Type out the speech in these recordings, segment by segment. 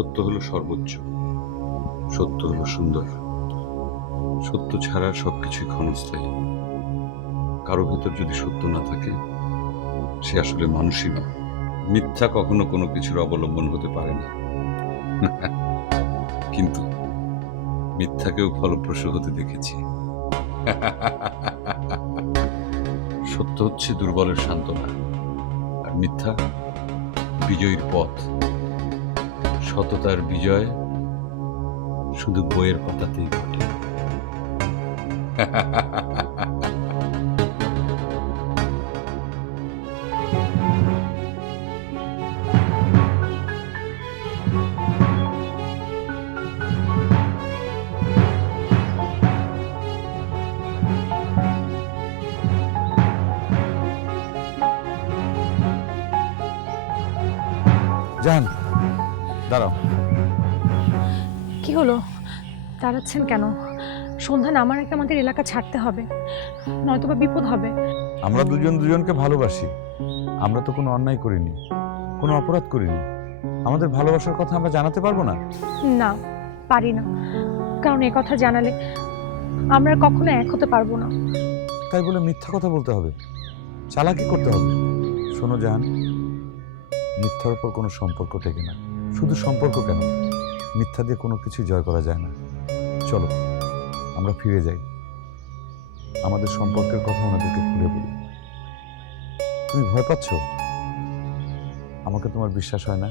সত্য হলো সর্বোচ্চ, সত্য হলো সুন্দর। সত্য ছাড়া সবকিছুই ক্ষণস্থায়ী। কারো ভেতর যদি সত্য না থাকে, সে আসলে মানুষই নয়। মিথ্যা কখনো কোনো কিছুর অবলম্বন হতে পারে না, কিন্তু মিথ্যাকেও ফলপ্রসূ হতে দেখেছি। সত্য হচ্ছে দুর্বলের সান্ত্বনা, আর মিথ্যা বিজয়ীর পথ। সততার বিজয় শুধু বইয়ের পাতাতেই ঘটে। জান, দাঁড়াও। কি হলো, দাঁড়াচ্ছেন কেন? সন্ধ্যা নামার আগে আমাদের এলাকা ছাড়তে হবে, নয়তোবা বিপদ হবে। আমরা দুজন দুজনকে ভালোবাসি। আমরা তো কোনো অন্যায় করিনি, কোনো অপরাধ করিনি। আমাদের ভালোবাসার কথা আমরা জানাতে পারবো না? না, পারি না, কারণ এ কথা জানালে আমরা কখনো এক হতে পারবো না। তাই বলে মিথ্যা কথা বলতে হবে, চালাকি করতে হবে? শোনো জান, মিথ্যার উপর কোনো সম্পর্ক টেকে না। শুধু সম্পর্ক কেন, মিথ্যা দিয়ে কোনো কিছু জয় করা যায় না। চলো আমরা ফিরে যাই, আমাদের সম্পর্কের কথা ওনাদেরকে খুলে বলি। তুমি ভয় পাচ্ছ? আমাকে তোমার বিশ্বাস হয় না?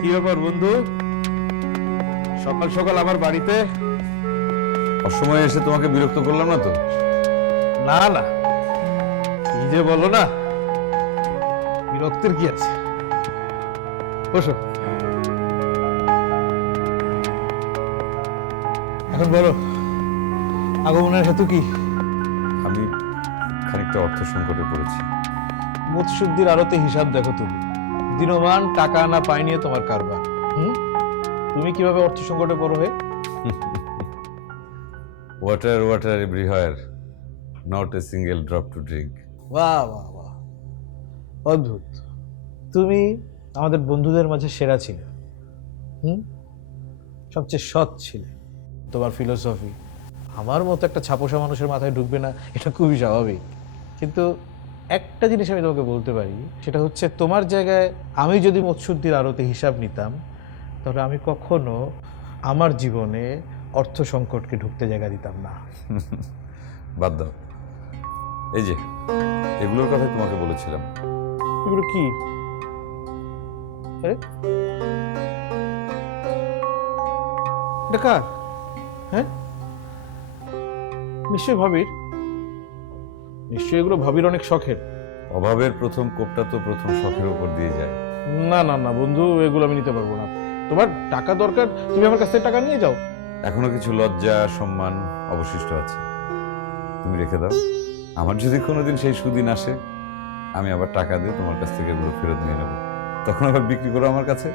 কি ব্যাপার বন্ধু, সকাল সকাল আমার বাড়িতে? অসময়ে এসে তোমাকে বিরক্ত করলাম না তো? না না, কি যে বলো না, বিরক্তের কি আছে? বসো। এখন বলো, আগমনের হেতু কি? আমি খানিকটা অর্থ সংকটে পড়েছি। মুৎসুদ্দির আড়তে হিসাব দেখো তুমি, দিনমান টাকা আনা পাই নিয়ে তোমার কারবার। তুমি কিভাবে অর্থ সংকটে পড়ো হে? Water water everywhere, not a single drop to drink. বাহ বাহ বাহ, অদ্ভুত। তুমি আমাদের বন্ধুদের মাঝে সেরা ছিলে, সবচেয়ে সৎ ছিলে। তোমার ফিলোসফি আমার মতো একটা ছাপোষা মানুষের মাথায় ঢুকবে না, এটা খুবই স্বাভাবিক। কিন্তু একটা জিনিস আমি তোমাকে বলতে পারি, সেটা হচ্ছে তোমার জায়গায় আমি যদি মৎসুদ্দির আড়তে হিসাব নিতাম, তাহলে আমি কখনো আমার জীবনে অর্থ সংকটকে ঢুকতে জায়গা দিতাম না। বাদ দাও, এই যে এগুলোর কথাই তোমাকে বলেছিলাম। এগুলো কি? এটা কার? হ্যাঁ, নিশ্চয়ই ভাবির। নিশ্চয়ই এগুলো ভাবির অনেক শখের। অভাবের প্রথম কোপটা তো প্রথম শখের উপর দিয়ে যায়। না না না বন্ধু, এগুলো আমি নিতে পারবো না। তোমার টাকা দরকার, তুমি আমার কাছ থেকে টাকা নিয়ে যাও। এখনো কিছু লজ্জা সম্মান অবশিষ্ট আছে, তুমি রেখে দাও। আমার যদি কোনোদিন সেই সুদিন আসে, আমি আবার টাকা দিয়ে তোমার কাছ থেকে এগুলো ফেরত নিয়ে নেবো, তখন আবার বিক্রি করো আমার কাছে।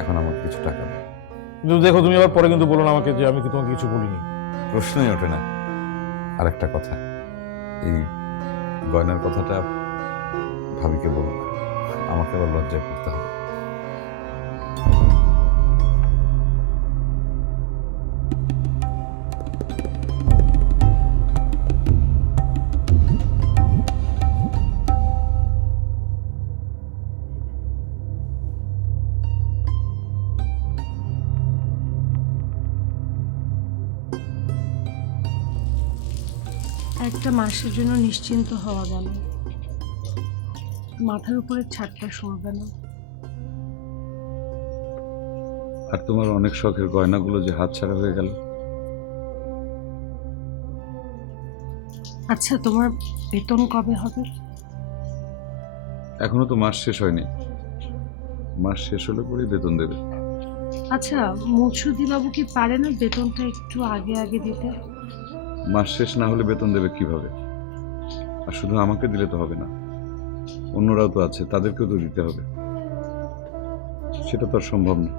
এখন আমার কিছু টাকা দাও। কিন্তু দেখো, তুমি আবার পরে কিন্তু বলো না আমাকে যে আমি কি তোমাকে কিছু বলিনি। প্রশ্নই ওঠে না। আর একটা কথা, এই গয়নার কথাটা ভাবিকে বলো না, আমাকে আবার লজ্জায় পড়তে হবে। একটা মাসের জন্য নিশ্চিন্ত হওয়া গেল, মাথার উপরে ছাদটা সরবে না। আর তোমার অনেক শখের গয়নাগুলো যে হাতছাড়া হয়ে গেল। আচ্ছা, তোমার বেতন কবে হবে? এখনো তো মাস শেষ হয়নি, মাস শেষ হলে পরেই বেতন দেবে। আচ্ছা, মৌসুদি বাবু কি পারে না বেতনটা একটু আগে আগে দিতে? মাস শেষ না হলে বেতন দেবে কিভাবে? আর শুধু আমাকে দিলে তো হবে না, অন্যরাও তো আছে, তাদেরকেও তো দিতে হবে। সেটা তো আর সম্ভব না।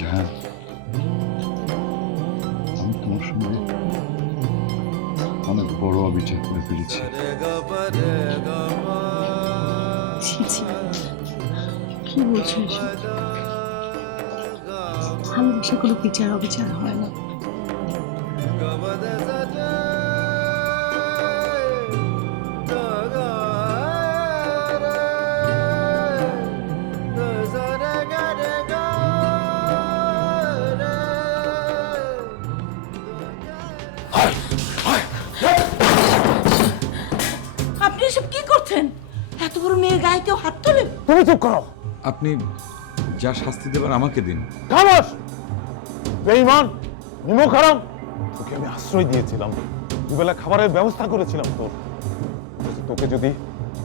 জাহান, আমি তোমার সঙ্গে অনেক বড় অবিচার করে ফেলেছি। ছি ছি, কি বলছো এসব? ভালোবাসা কোনো বিচার অবিচার হয় না। আপনি এসব কি করছেন? এত বড় মেয়ের গায়ে কেউ হাত তোলে? তুমি চুপ করো। আপনি যা শাস্তি দেবার আমাকে দিন। খামোশ! বেঈমান, নিমক হারাম! তোকে আমি আশ্রয় দিয়েছিলাম, দুবেলা খাবারের ব্যবস্থা করেছিলাম তোর। তোকে যদি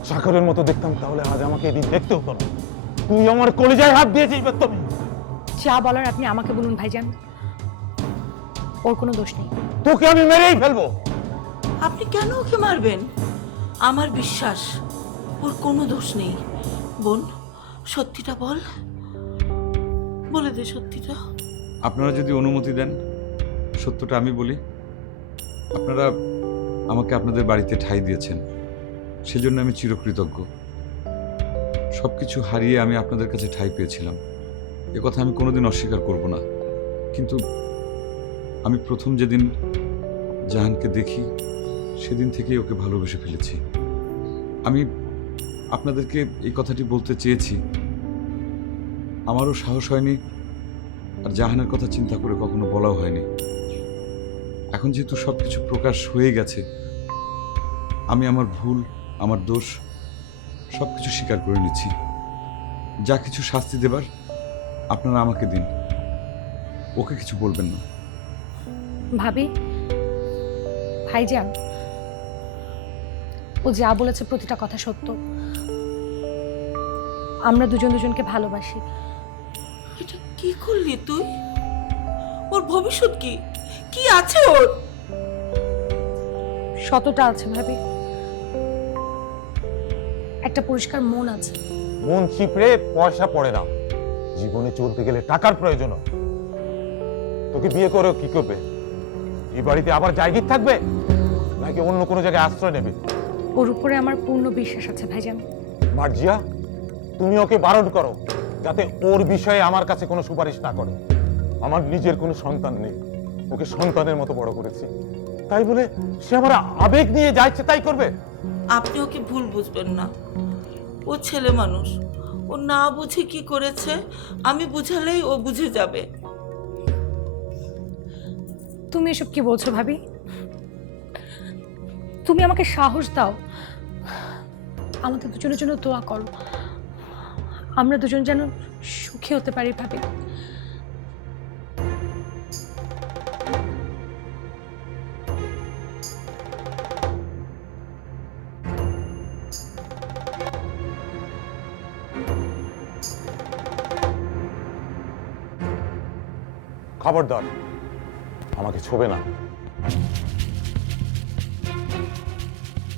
সাগরের মতো দেখতাম তাহলে আজ আমাকে এদিন দেখতে হতো না। তুই আমার কলিজায় হাত দিয়েছিস তুমি। যা বলার আপনি আমাকে বলুন ভাইজান, ওর কোনো দোষ নেই। তোকে আমি মেরেই ফেলবো। আপনি কেন ওকে মারবেন? আমার বিশ্বাস ওর কোনো দোষ নেই। বোন, সত্যিটা বল, বলে দে সত্যিটা। আপনারা যদি অনুমতি দেন সত্যটা আমি বলি। আপনারা আমাকে আপনাদের বাড়িতে ঠাঁই দিয়েছেন, সেজন্য আমি চিরকৃতজ্ঞ। সবকিছু হারিয়ে আমি আপনাদের কাছে ঠাঁই পেয়েছিলাম, এ কথা আমি কোনোদিন অস্বীকার করব না। কিন্তু আমি প্রথম যেদিন জাহানকে দেখি সেদিন থেকেই ওকে ভালোবেসে ফেলেছি। আমি আপনাদেরকে এই কথাটি বলতে চেয়েছি, আমারও সাহস হয়নি, আর জাহানের কথা চিন্তা করে কখনো বলাও হয়নি। এখন যেহেতু সবকিছু প্রকাশ হয়ে গেছে, আমি আমার ভুল, আমার দোষ সবকিছু স্বীকার করে নিচ্ছি। যা কিছু শাস্তি দেবার আপনারা আমাকে দিন, ওকে কিছু বলবেন না। ভাবি, ভাইজান, ও যা বলেছে প্রতিটা কথা সত্য। আমরা দুজন দুজনকে ভালোবাসি। এটা কি করলি তুই? ওর ভবিষ্যৎ কি? কি আছে ওর? সততা আছে ভাবি, একটা পরিষ্কার মন আছে। মন চিপড়ে পয়সা পড়ে না, জীবনে চলতে গেলে টাকার প্রয়োজন হয়। তোকে বিয়ে করে কি করবে? এই বাড়িতে আবার জায়গির থাকবে নাকি অন্য কোনো জায়গায় আশ্রয় নেবে? ওর উপরে আমার পূর্ণ বিশ্বাস আছে ভাইজান। মার্জিয়া, তুমি ওকে বারণ করো যাতে ওর বিষয়ে আমার কাছে কোনো সুপারিশ না করে। আমার নিজের কোনো সন্তান নেই, ওকে সন্তানের মতো বড় করেছি, তাই বলে সে আমার আবেগ নিয়ে যা ইচ্ছে তাই করবে? আপনি ওকে ভুল বুঝবেন না, ও ছেলে মানুষ, ও না বুঝে কি করেছে আমি বুঝালেই ও বুঝে যাবে। তুমি এসব কি বলছো ভাবি? তুমি আমাকে সাহস দাও, আমাদের দুজনের জন্য দোয়া করো, আমরা দুজন যেন সুখী হতে পারি ভাবি। খবরদার, আমাকে ছোবে না।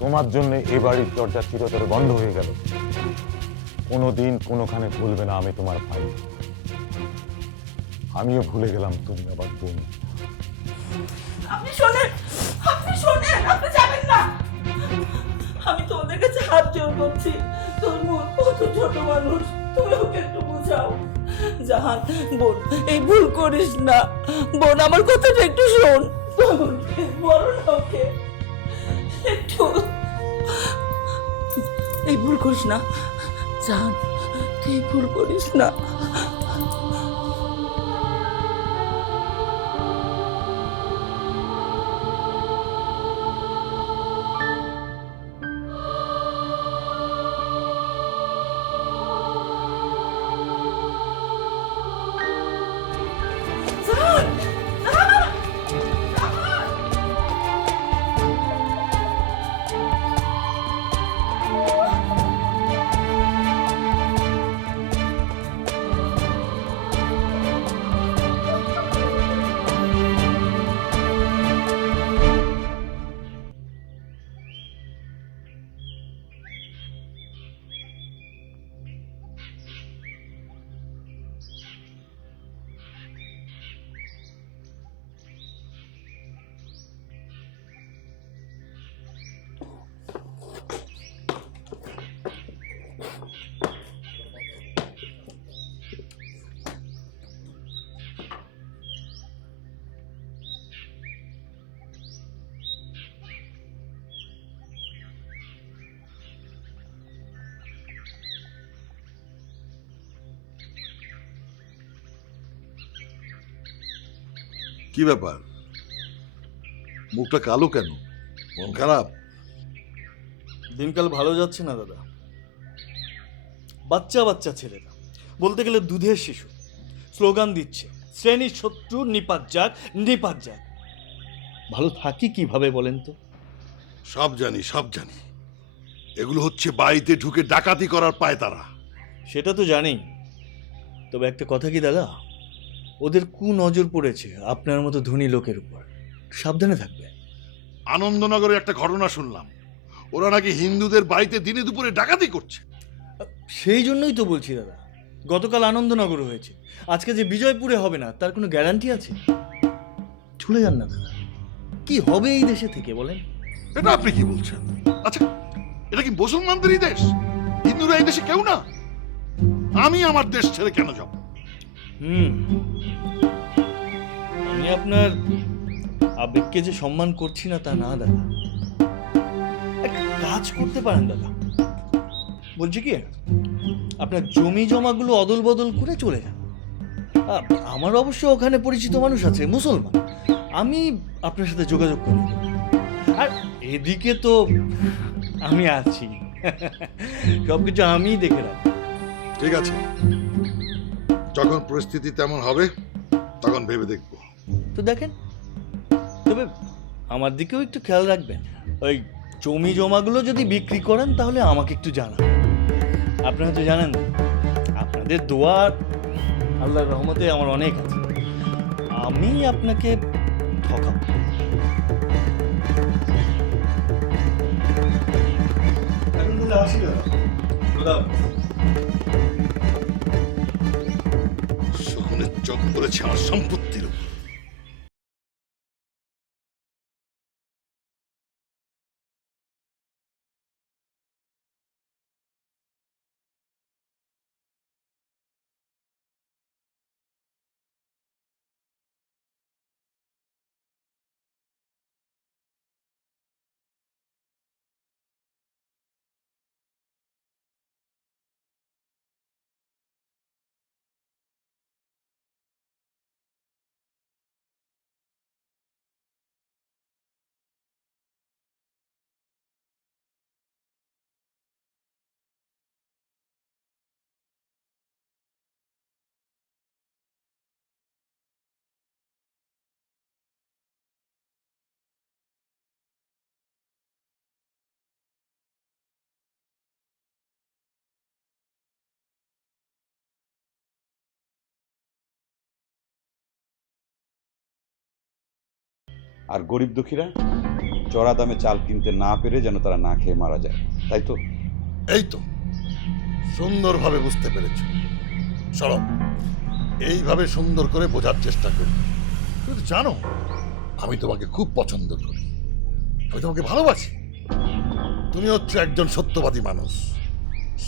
তোমার জন্য এ বাড়ির দরজা চিরতরে বন্ধ হয়ে গেল। কোনোদিন কোনোখানে ভুলবে না আমি তোমার ভাই। আমিও ভুলে গেলাম তুমি আবার বোন। আপনি শোনেন, আপনি শোনেন, আপনি যাবেন না। আমি তোমাদের কাছে হাত জোড় করছি, তোর মন কত ছোট মানুষ, তুমি ওকে একটু বোঝাও। জাহান, বোন, এই ভুল করিস না বোন, আমার কথাটা একটু শোন। বলো না ওকে। একটু এই ভুল করিস না জান, তুই এই ভুল করিস না। কি ব্যাপার, মুখটা কালো কেন? মন খারাপ? দিনকাল ভালো যাচ্ছে না দাদা। বাচ্চা বাচ্চা ছেলেরা, বলতে গেলে দুধের শিশু, স্লোগান দিচ্ছে শ্রেণীর শত্রু নিপাত যাক, নিপাত যাক। ভালো থাকি কিভাবে বলেন তো? সব জানি, সব জানি। এগুলো হচ্ছে বাড়িতে ঢুকে ডাকাতি করার পায়তারা। সেটা তো জানি, তবে একটা কথা কি দাদা, ওদের নজর পড়েছে আপনার মতো ধনী লোকের উপর। সাবধানে থাকবে। আনন্দনগরে একটা ঘটনা শুনলাম, ওরা নাকি হিন্দুদের বাড়িতে দিনে দুপুরে ডাকাতি করছে। সেই জন্যই তো বলছি দাদা, গতকাল আনন্দনগর হয়েছে, আজকে যে বিজয়পুরে হবে না তার কোনো গ্যারান্টি আছে? চলে যান না দাদা, কি হবে এই দেশে থেকে বলেন? এটা আপনি কি বলছেন? আচ্ছা, এটা কি মুসলমানদেরই দেশ? হিন্দুরা এই দেশে কেউ না? আমি আমার দেশ ছেড়ে কেন যাব? আমি আপনার আবেগকে যে সম্মান করছি না তা না দাদা। একটা কাজ করতে পারেন দাদা, বলছি কি, আপনার জমি জমাগুলো অদল বদল করে চলে যান। আমার অবশ্য ওখানে পরিচিত মানুষ আছে মুসলমান, আমি আপনার সাথে যোগাযোগ করি। আর এদিকে তো আমি আছি, সবকিছু আমি দেখে রাখি। ঠিক আছে, যখন পরিস্থিতি তেমন হবে তখন ভেবে দেখব। তো দেখেন, তবে আমার দিকেও একটু খেয়াল রাখবেন। ওই জমি জমাগুলো যদি বিক্রি করেন তাহলে আমাকে একটু জানান। আপনারা তো জানেন আপনাদের দোয়া আল্লাহর রহমতে আমার অনেক আছে, আমি আপনাকে ঠকাবো। এখন তাহলে আসি দাদা। শকুনের চোখ পড়েছে আমার সম্পত্তির উপর। আর গরিব দুঃখীরা চড়া দামে চাল কিনতে না পেরে যেন তারা না খেয়ে মারা যায়, তাই তো? এই তো সুন্দরভাবে বুঝতে পেরেছ। চলো এইভাবে সুন্দর করে বোঝার চেষ্টা করি। তুমি তো জানো আমি তোমাকে খুব পছন্দ করি, আমি তোমাকে ভালোবাসি। তুমি হচ্ছে একজন সত্যবাদী মানুষ।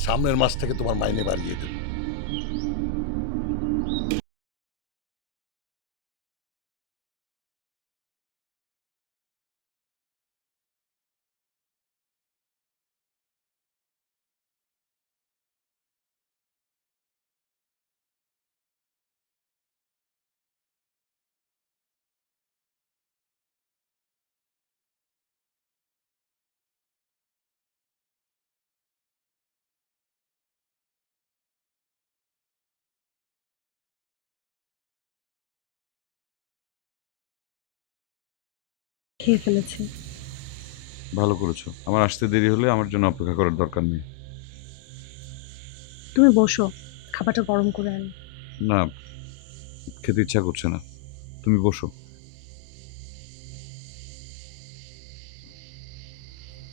সামনের মাস থেকে তোমার মাইনে বাড়িয়ে দেবো। খেয়ে ফেলেছি। ভালো করেছো, আমার আসতে দেরি হলে আমার জন্য অপেক্ষা করার দরকার নেই। তুমি বসো, খাবারটা গরম করে আনি। না, খেতে ইচ্ছা করছে না, তুমি বসো।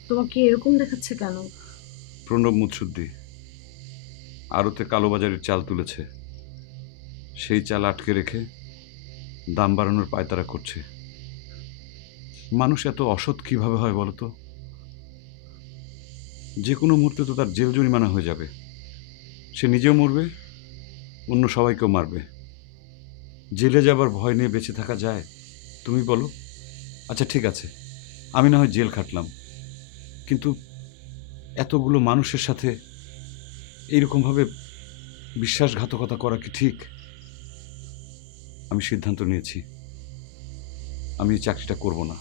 তোমাকে এরকম দেখাচ্ছে কেন? প্রণব মুৎসুদ্দি আড়তে কালোবাজারের চাল তুলেছে, সেই চাল আটকে রেখে দাম বাড়ানোর পায়তারা করছে। মানুষ এত অসৎ কিভাবে হয় বলতো? যে কোনো মুহূর্তে তো তার জেল জরিমানা হয়ে যাবে, সে নিজেও মরবে, অন্য সবাইকেও মারবে। জেলে যাবার ভয় নিয়ে বেঁচে থাকা যায়? তুমি বলো। আচ্ছা ঠিক আছে, আমি না হয় জেল খাটলাম, কিন্তু এতগুলো মানুষের সাথে এইরকমভাবে বিশ্বাসঘাতকতা করা কি ঠিক? আমি সিদ্ধান্ত নিয়েছি, আমি এই চাকরিটা করব না,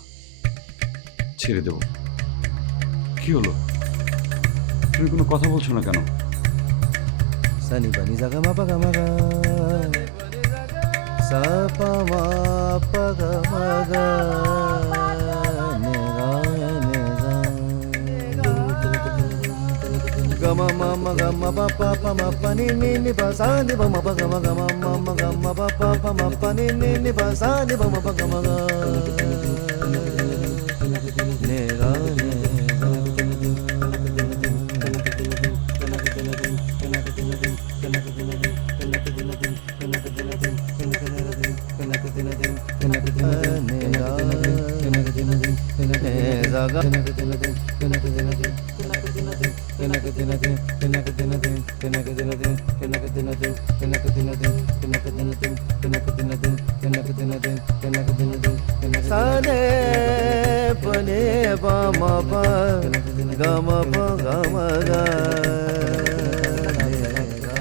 ছেড়ে দেব। কি হলো, তুমি কোনো কথা বলছো না কেন? Sani pani zaga ma pa ga ma ga sa pa ma pa ga ma ga ne ga ma pa pa ni ni pa sa ni pa ma pa ga ma pa pa ni ni pa sa ni pa ma pa ga ma ga ne ga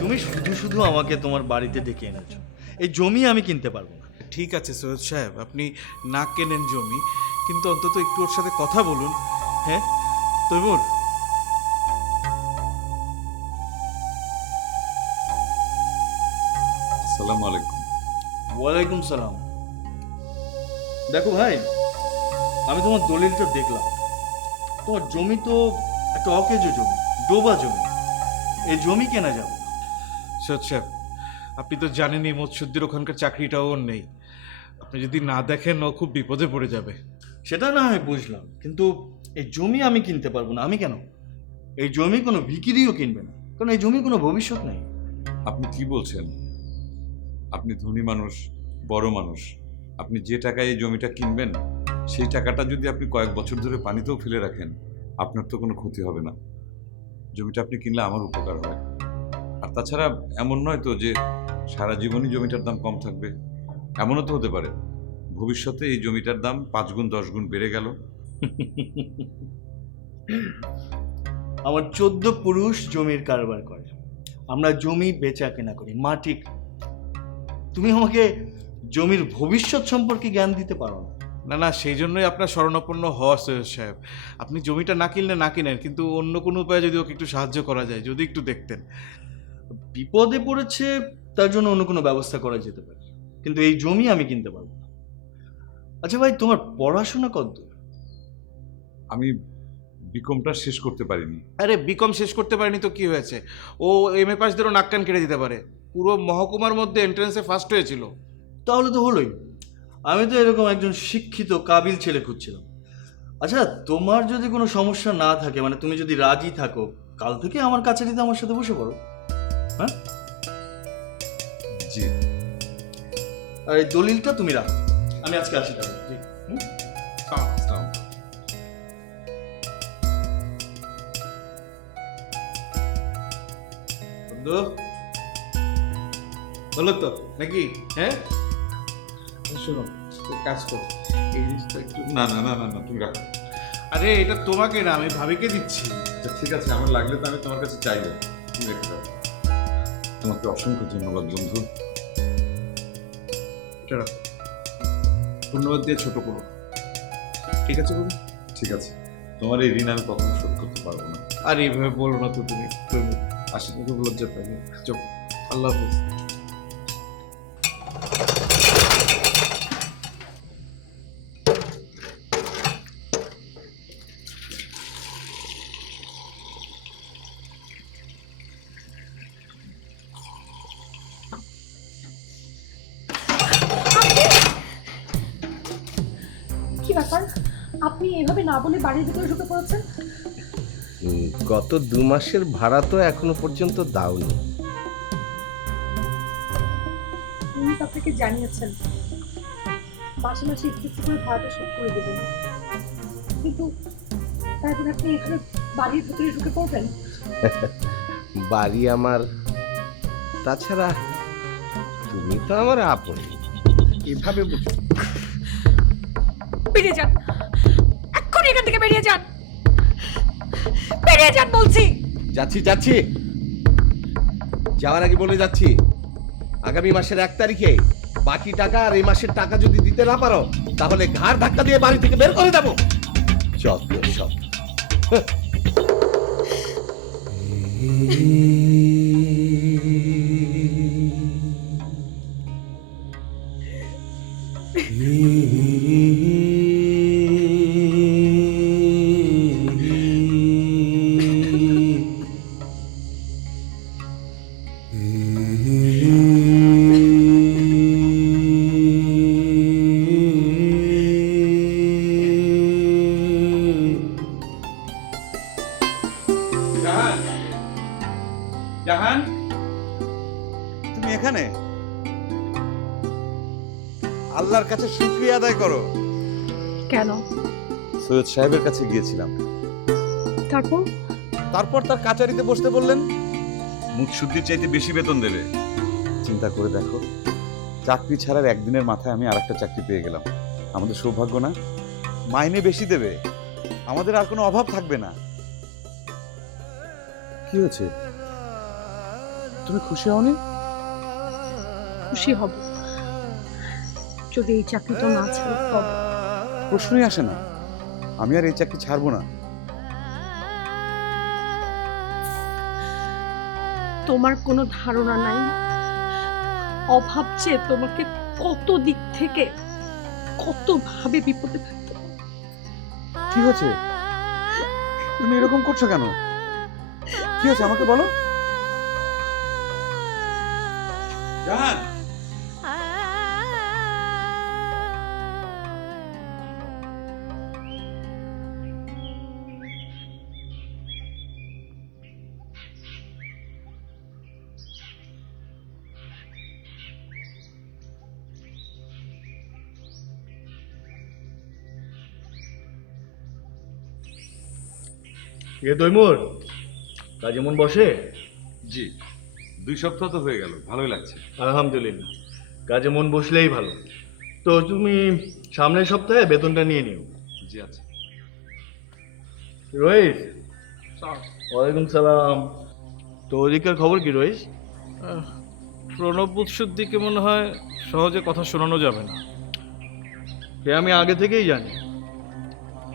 তুমি শুধু শুধু আমাকে তোমার বাড়িতে ডেকে এনেছো, এই জমি আমি কিনতে পারবো না। ঠিক আছে সৈয়দ সাহেব, আপনি না কেনেন জমি, কিন্তু অন্তত একটু ওর সাথে কথা বলুন। হ্যাঁ তৈমুর, আসসালামু আলাইকুম। ওয়ালাইকুম সালাম। দেখো ভাই, আমি তোমার দলিলটা দেখলাম, তোমার জমি তো একটা অকেজো জমি, ডোবা জমি, এই জমি কেনা যাবে না। সৈয়দ সাহেব, আপনি তো জানেনই মৎস্যুদ্দির ওখানকার চাকরিটাও ওর নেই। আপনি যদি না দেখেন ও খুব বিপদে পড়ে যাবে। সেটা না হয় বুঝলাম, কিন্তু এই জমি আমি কিনতে পারবো না। আমি কেন? এই জমি কোনো ভিখিরিও কিনবে না, কারণ এই জমি কোনো ভবিষ্যৎ নেই। আপনি কি বলছেন? আপনি ধনী মানুষ, বড় মানুষ, আপনি যে টাকায় এই জমিটা কিনবেন, সেই টাকাটা যদি আপনি কয়েক বছর ধরে পানিতেও ফেলে রাখেন, আপনার তো কোনো ক্ষতি হবে না। জমিটা আপনি কিনলে আমার উপকার হয়। আর তাছাড়া এমন নয় তো যে সারা জীবনই জমিটার দাম কম থাকবে, এমনও তো হতে পারে ভবিষ্যতে এই জমিটার দাম 5 গুণ 10 গুণ বেড়ে গেল। আমার 14 পুরুষ জমির কারবার করে, আমরা জমি বেচা কেনা করি, মাটি। তুমি আমাকে জমির ভবিষ্যৎ সম্পর্কে জ্ঞান দিতে পারো না। না না, সেই জন্যই আপনার শরণাপন্ন হওয়া সৈয়দ সাহেব। আপনি জমিটা না কিনলে না কিনেন, কিন্তু অন্য কোনো উপায়ে যদি ওকে একটু সাহায্য করা যায়, যদি একটু দেখতেন। বিপদে পড়েছে, তার জন্য অন্য কোনো ব্যবস্থা করা যেতে পারে, কিন্তু এই জমি আমি কিনতে পারবো না। আচ্ছা ভাই, তোমার পড়াশোনা কতদূর? আমি বিকমটা শেষ করতে পারিনি। আরে বিকম শেষ করতে পারেনি তো কি হয়েছে? ও MA পাস দিয়েও নাক কান কেটে দিতে পারে। পুরো মহকুমার মধ্যে এন্ট্রান্সে ফার্স্ট হয়েছিল। তাহলে তো হলোই। আমি তো এরকম একজন শিক্ষিত কাবিল ছেলে খুঁজছিলাম। আচ্ছা, তোমার যদি কোনো সমস্যা না থাকে, মানে তুমি যদি রাজি থাকো, কাল থেকে আমার কাছারিতে আমার সাথে বসে পড়ো। হ্যাঁ জি। আর এই দলিলটা তুমি রাখো, আমি আজকে আসি তাহলে। হুম? বন্ধু, হলো তো নাকি? হ্যাঁ শোনো, কাজ করো, এই জিনিসটা একটু। না না না না না, তুমি রাখো। আরে এটা তোমাকে না, আমি ভাবিকে দিচ্ছি। আচ্ছা ঠিক আছে, আমার লাগলে তো আমি তোমার কাছে চাইবো, তুমি রেখে দাও। তোমাকে অসংখ্য ধন্যবাদ বন্ধু। এটা রাখো, ধন্যবাদ দিয়ে ছোট করো, ঠিক আছে বন্ধু? ঠিক আছে, তোমার এই ঋণ আমি কখনো শোধ করতে পারবো না। আর এইভাবে বলো না তো তুমি, আসি খুব লজ্জা পাই। চল, আল্লাহ হাফিজ। না বলে বাড়ির ভিতরে ঢুকে পড়েছেন? গত 2 মাসের ভাড়া তো এখনো পর্যন্ত দাওনি। উনি তো আপনাকে জানিয়েছেন মাসে মাসে একটু একটু করে ভাড়াটা শোধ করে দেবেন, কিন্তু তারপর আপনি এখানে বাড়ির ভিতরে ঢুকে পড়বেন? বাড়ি আমার, তাছাড়া তুমি তো আমার আপন, এভাবে বেরিয়ে যান, এক্ষুনি এখান থেকে বেরিয়ে যান, বেরিয়ে যান বলছি। যাচ্ছি যাচ্ছি, যাওয়ার আগে বলে যাচ্ছি, আগামী মাসের 1 তারিখে বাকি টাকা আর এই মাসের টাকা যদি দিতে না পারো তাহলে ঘাড় ধাক্কা দিয়ে বাড়ি থেকে বের করে দেবো। যত সব জাহান, জাহান, তুমি এখানে? আল্লাহর কাছে শুকরিয়া আদায় করো। কেন? সৈয়দ সাহেবের কাছে গিয়েছিলাম, তারপর? তারপর তার কাচারিতে বসতে বললেন, মুখশুদ্ধির চাইতে বেশি বেতন দেবে। চিন্তা করে দেখো, চাকরি ছাড়ার একদিনের মাথায় আমি আরেকটা চাকরি পেয়ে গেলাম। আমাদের সৌভাগ্য না? মাইনে বেশি দেবে, আমাদের আর কোনো অভাব থাকবে না। কি হয়েছে, তুমি খুশি হওনি? খুশি হব যদি এই চাকরিটা না ছাড়ো তবে। প্রশ্নই আসে না, আমি আর এই চাকরি ছাড়বো না। তোমার কোনো ধারণা নাই অভাব যে তোমাকে কত দিক থেকে কত ভাবে বিপদে ফেলতে পারে। কি হয়েছে, তুমি এরকম করছো কেন? কি হয়েছে আমাকে বলো। জাহান, তৈমুর, কাজে মন বসে? জি 2 সপ্তাহ তো হয়ে গেল, ভালোই লাগছে। আলহামদুলিল্লাহ, কাজে মন বসলেই ভালো। তো তুমি সামনের সপ্তাহে বেতনটা নিয়ে নিও। জি আচ্ছা। রোহিত, ওয়ালাইকুম সালাম। তো ওদিকের খবর কি রোহিত? প্রণব বুৎসুর দিকে মনে হয় সহজে কথা শোনানো যাবে না। সে আমি আগে থেকেই জানি।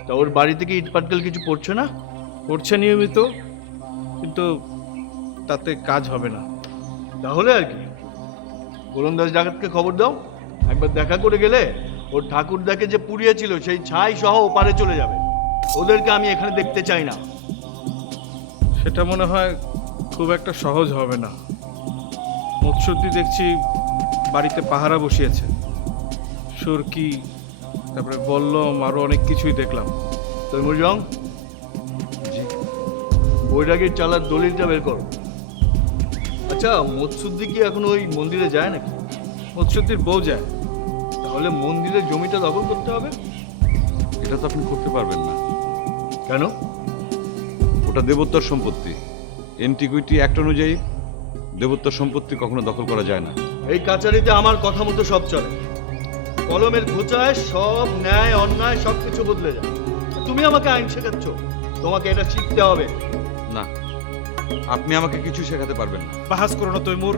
তা ওর বাড়ি থেকে ইটপাটকেল কিছু পড়ছে না? করছে নিয়মিত, কিন্তু তাতে কাজ হবে না। তাহলে আর কি, গোলন্দাজ ডাকাতকে খবর দাও, একবার দেখা করে গেলে ওর ঠাকুরদাকে যে পুড়িয়েছিল সেই ছাই সহ ওপারে চলে যাবে। ওদেরকে আমি এখানে দেখতে চাই না। সেটা মনে হয় খুব একটা সহজ হবে না। মৎস্যদি দেখছি বাড়িতে পাহারা বসিয়েছে, সুরকি, তারপরে বল্লম, আরো অনেক কিছুই দেখলাম। তৈমুর জং, বৈরাগীর চালার দলিলটা বের করো। আচ্ছা, মৎস্যুদ্দি কি এখন ওই মন্দিরে যায় নাকি? মৎস্যদির বউ যায়। তাহলে মন্দিরের জমিটা দখল করতে হবে। এটা তো আপনি করতে পারবেন না। কেন? ওটা দেবোত্তর সম্পত্তি। এন্টিকুইটি অ্যাক্ট অনুযায়ী দেবোত্তর সম্পত্তি কখনো দখল করা যায় না। এই কাচারিতে আমার কথা মতো সব চলে। কলমের খোঁচায় সব ন্যায় অন্যায় সব কিছু বদলে যায়। তুমি আমাকে আইন শেখাচ্ছ, তোমাকে এটা শিখতে হবে। না, আপনি আমাকে কিছু শেখাতে পারবেন না। বাহাস করো না তৈমুর।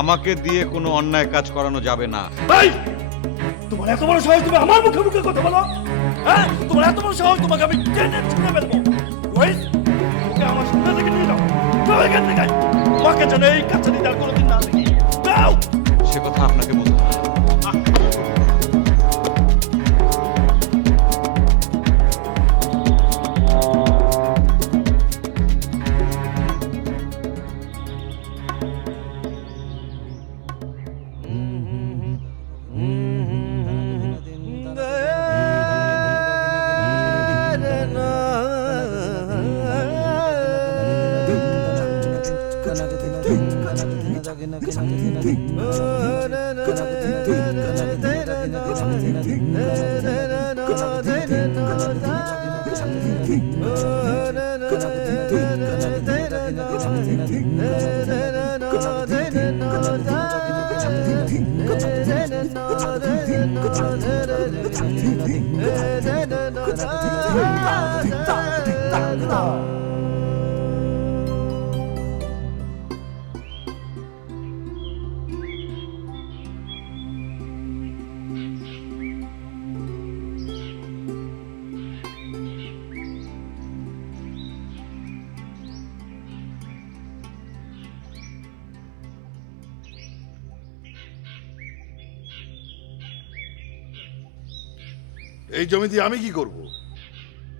আমাকে দিয়ে কোনো অন্যায় কাজ করানো যাবে না। তোমার এত বড় সাহস, তুমি আমার মুখে মুখে কথা বলো? হ্যাঁ, তোমার এত বড় সাহস, তোমাকে আমি টেনে ছিঁড়ে ফেলবো। রোহিত, ওকে আমার সামনে থেকে নিয়ে যাও। যাও এখান থেকে। তোমাকে যেন এই কাছারি আর কোনোদিন না দেখি। যাও। সে কথা আপনাকে বলতে হবে। এই জমি দিয়ে আমি কি করব?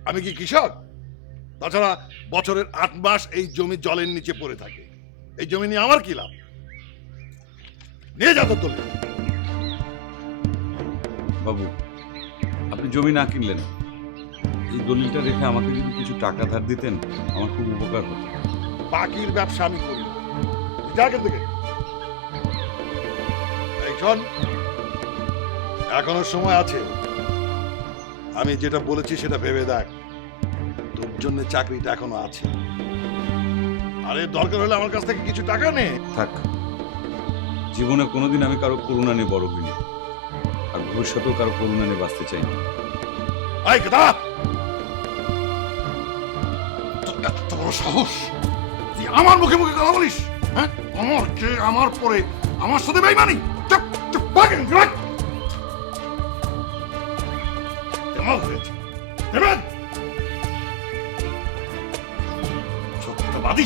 আমি কি কৃষক? তাছাড়া বছরের ৮ মাস এই জমি জলের নিচে পড়ে থাকে। এই জমি নিয়ে আমার কি লাভ? নিয়ে যা তো তোলে। বাবু, আপনি জমি না কিনলেন, এই দলিলটা রেখে আমাকে যদি কিছু টাকা ধার দিতেন আমার খুব উপকার হতো। বাকির ব্যবসা আমি করি না। তুই যা এখান থেকে। এই শোন, এখনো সময় আছে। আমি যেটা বলেছি সেটা ভেবে দেখ। তোর জন্য চাকরিটা এখনো আছে। আরে দরকার হলে আমার কাছ থেকে কিছু টাকা নে। থাক, জীবনে কোনোদিন আমি কারো করুণা নিয়ে বড় হইনি, আর ভবিষ্যতেও কারো করুণা নিয়ে বাঁচতে চাই না। আয় কথা, তোর এত বড় সাহস, তুই আমার মুখে মুখে কথা বলিস? হ্যাঁ, আমার কে, আমার পরে আমার সাথে বেইমানি? চুপ চুপ, বাগেন রাখ। দেমাগ হয়েছে, দেবেন সত্যবাদী।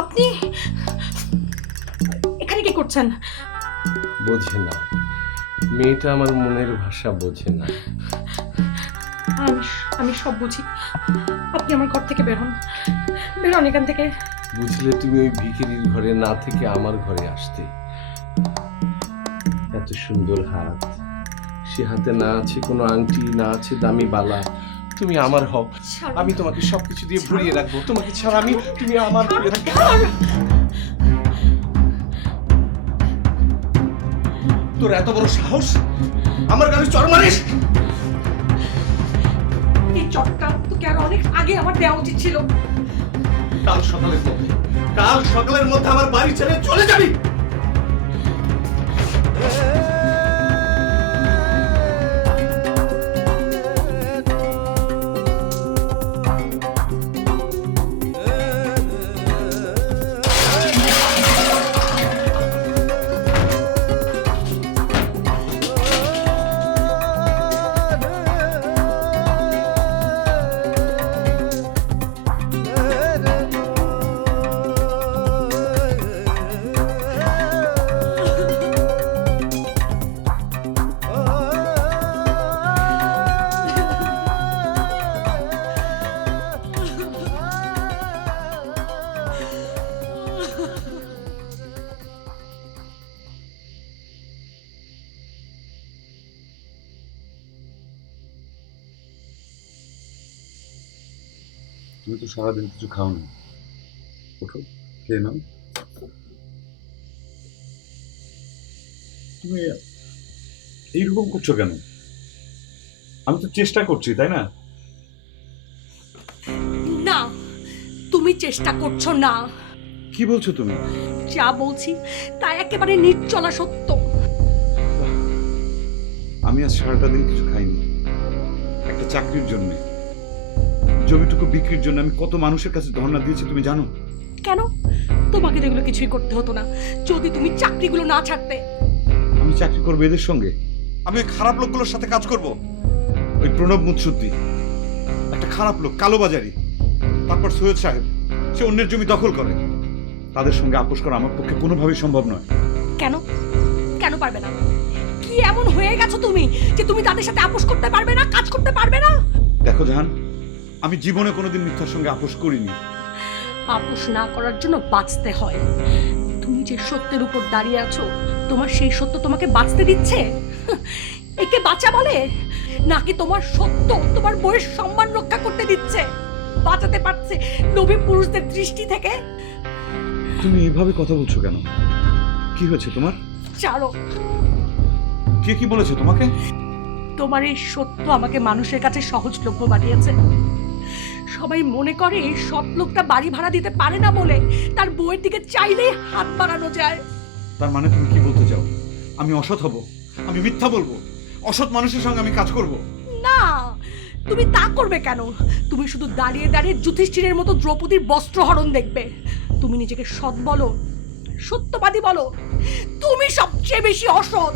আপনি এখানে কি করছেন? বোঝে না, মেয়েটা আমার মনের ভাষা বোঝে না। আমি সব বুঝি। আপনি আমার ঘর থেকে বের হন, বের হন এখান থেকে। বুঝলে তুমি ওই ভিখিরির ঘরে না থেকে আমার ঘরে আসতে। এত সুন্দর হাত, সে হাতে না আছে কোনো আংটি, না আছে দামি বালা। তুমি আমার হও, আমি তোমাকে সবকিছু দিয়ে ভরিয়ে রাখবো। তোমাকে ছাড়া আমি, তুমি আমার হয়ে থাকবে। তোর এত বড় সাহস, আমার গালে চড় মারিস? এই চটটা তোকে আর অনেক আগে আমার দেওয়া উচিত ছিল। কাল সকালের মধ্যে আমার বাড়ি ছেড়ে চলে যাবি। তুমি তো সারাদিন কিছু খাও না, ওঠো খেয়ে নাও। তুমি এইরকম করছো কেন? আমি তো চেষ্টা করছি, তাই না? না, তুমি চেষ্টা করছো না। কি বলছো তুমি? যা বলছি তা একেবারে নির্জলা সত্য। আমি আজ সারাটা দিন কিছু খাইনি, একটা চাকরির জন্য, জমিটুকু বিক্রির জন্য আমি কত মানুষের কাছে ধর্ণা দিয়েছি তুমি জানো? কেন? তোমাকে তো এগুলো কিছুই করতে হতো না যদি তুমি চাকরিগুলো না ছাড়তে। আমি চাকরি করবো এদের সঙ্গে? আমি ওই খারাপ লোকগুলোর সাথে কাজ করব? ওই প্রণব মুৎসুদ্দি একটা খারাপ লোক, কালোবাজারি। তারপর সৈয়দ সাহেব, সে অন্যের জমি দখল করে। তাদের সঙ্গে আপোষ করা আমার পক্ষে কোনোভাবেই সম্ভব নয়। কেন কেন পারবে না? কি এমন হয়ে গেছো তুমি যে তুমি তাদের সাথে আপোষ করতে পারবে না, কাজ করতে পারবে না? দেখো জাহান, আমি জীবনে কোনোদিন মিথ্যার সঙ্গে আপোষ করিনি। আপোষ না করার জন্য বাঁচতে হয়। তুমি যে সত্যের উপর দাঁড়িয়ে আছো, তোমার সেই সত্য তোমাকে বাঁচতে দিচ্ছে? একে বাঁচা বলে? নাকি তোমার সত্য তোমার বইয়ের সম্মান রক্ষা করতে দিচ্ছে, বাঁচাতে পারছে লোভী পুরুষদের দৃষ্টি থেকে? তুমি এইভাবে কথা বলছো কেন? কি হয়েছে তোমার? ছাড়ো। কে কি বলেছে তোমাকে? তোমার এই সত্য আমাকে মানুষের কাছে সহজলভ্য বানিয়েছে। সবাই মনে করে এই সৎ লোকটা বাড়ি ভাড়া দিতে পারে না বলে তার বউয়ের দিকে চাইলেই হাত বাড়ানো যায়। তার মানে তুমি কি বলতে চাও? আমি অসৎ হব, আমি মিথ্যা বলবো, অসৎ মানুষের সঙ্গে আমি কাজ করব? না, তুমি তা করবে কেন? তুমি শুধু দাঁড়িয়ে দাঁড়িয়ে যুধিষ্ঠিরের মতো দ্রৌপদীর বস্ত্রহরণ দেখবে। তুমি নিজেকে সৎ বলো, সত্যবাদী বলো। তুমি সবচেয়ে বেশি অসৎ,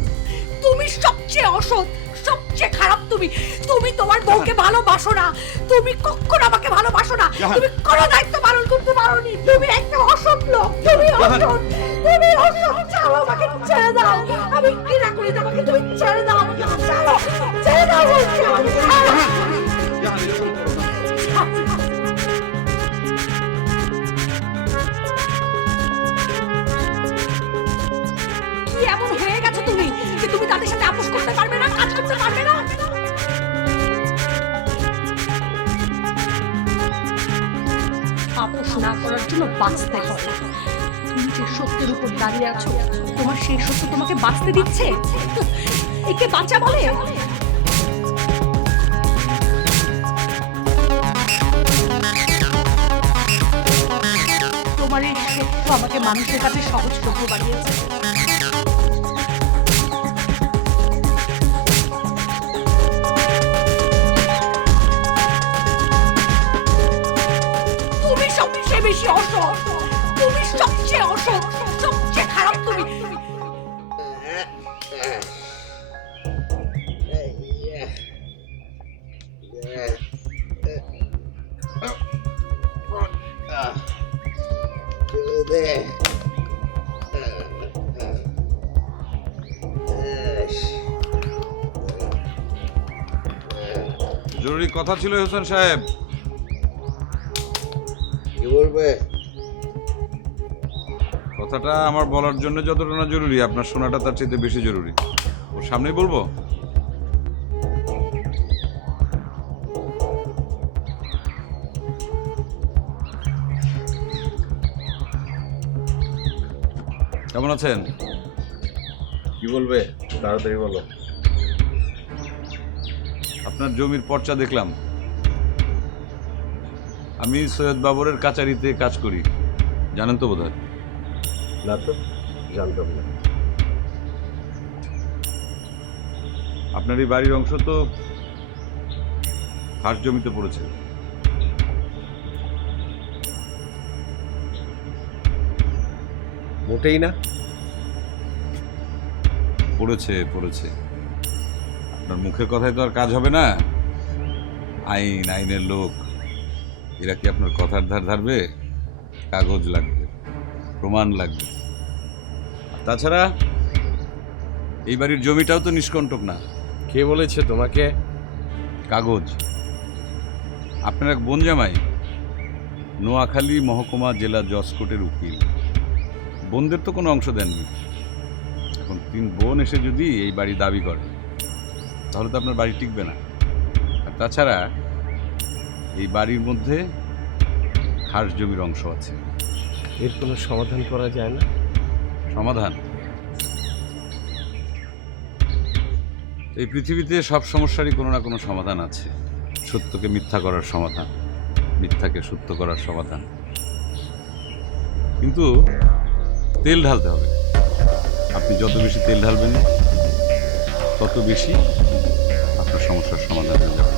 তুমি সবচেয়ে অসৎ, সবচেয়ে খারাপ। তুমি তুমি তোমার বউকে ভালোবাসো না, তুমি কখনো আমাকে ভালোবাসো না, তুমি কোনো দায়িত্ব পালন করতে পারোনি। তুমি একটা অসৎ লোক, তুমি অসৎ, তুমি অসৎ। ছাড়ো আমাকে, ছেড়ে দাও। আমি কি না করি তোমাকে, তুমি ছেড়ে দাও আমাকে, ছাড়ো, ছেড়ে দাও বলছি, আমাকে ছাড়ো। কি এমন হয়ে গেছো তুমি যে তুমি তাদের সাথে আপোষ করতে পারবে না, কাজ করতে পারবে না? আপোষ না করার জন্য বাঁচতে হয়। তুমি যে সত্যের উপর দাঁড়িয়ে আছো, তোমার সেই সত্য তোমাকে বাঁচতে দিচ্ছে? একে বাঁচা বলে? তোমার এই সত্য আমাকে মানুষের কাছে সহজলভ্য বানিয়েছে। তুমি সবচেয়ে বেশি অসৎ, তুমি সবচেয়ে অসৎ, সবচেয়ে খারাপ। তুমি জরুরি কথা ছিল হোসেন সাহেব। কি বলবে? কথাটা আমার বলার জন্য যতটা না জরুরি, আপনার শোনাটা তার চাইতে বেশি জরুরি। ওর সামনেই বলবো? কেমন আছেন? কি বলবে? তাড়াতাড়ি বলো। আপনার জমির পর্চা দেখলাম। আমি সৈয়দ বাবরের কাচারিতে কাজ করি, জানেন তো বোধহয়? না তো, জানতাম না। আপনার এই বাড়ির অংশ তো খাস জমিতে পড়েছে। মোটেই না। পড়েছে পড়েছে। আপনার মুখের কথায় তো আর কাজ হবে না। আইন, আইনের লোক, এরা কি আপনার কথার ধার ধারবে? কাগজ লাগবে, প্রমাণ লাগবে। তাছাড়া এই বাড়ির জমিটাও তো নিষ্কণ্টক না। কে বলেছে তোমাকে? কাগজ। আপনার এক বোন জামাই নোয়াখালী মহকুমা জেলা জজ কোর্টের উকিল। বোনদের তো কোনো অংশ দেননি। এখন 3 বোন এসে যদি এই বাড়ি দাবি করে, তাহলে তো আপনার বাড়ি টিকবে না। আর তাছাড়া এই বাড়ির মধ্যে খাস জমির অংশ আছে। এর কোনো সমাধান করা যায় না? সমাধান? এই পৃথিবীতে সব সমস্যারই কোনো না কোনো সমাধান আছে। সত্যকে মিথ্যা করার সমাধান, মিথ্যাকে সত্য করার সমাধান। কিন্তু তেল ঢালতে হবে। আপনি যত বেশি তেল ঢালবেন, তত বেশি আপনার সমস্যার সমাধান হয়ে যাবে।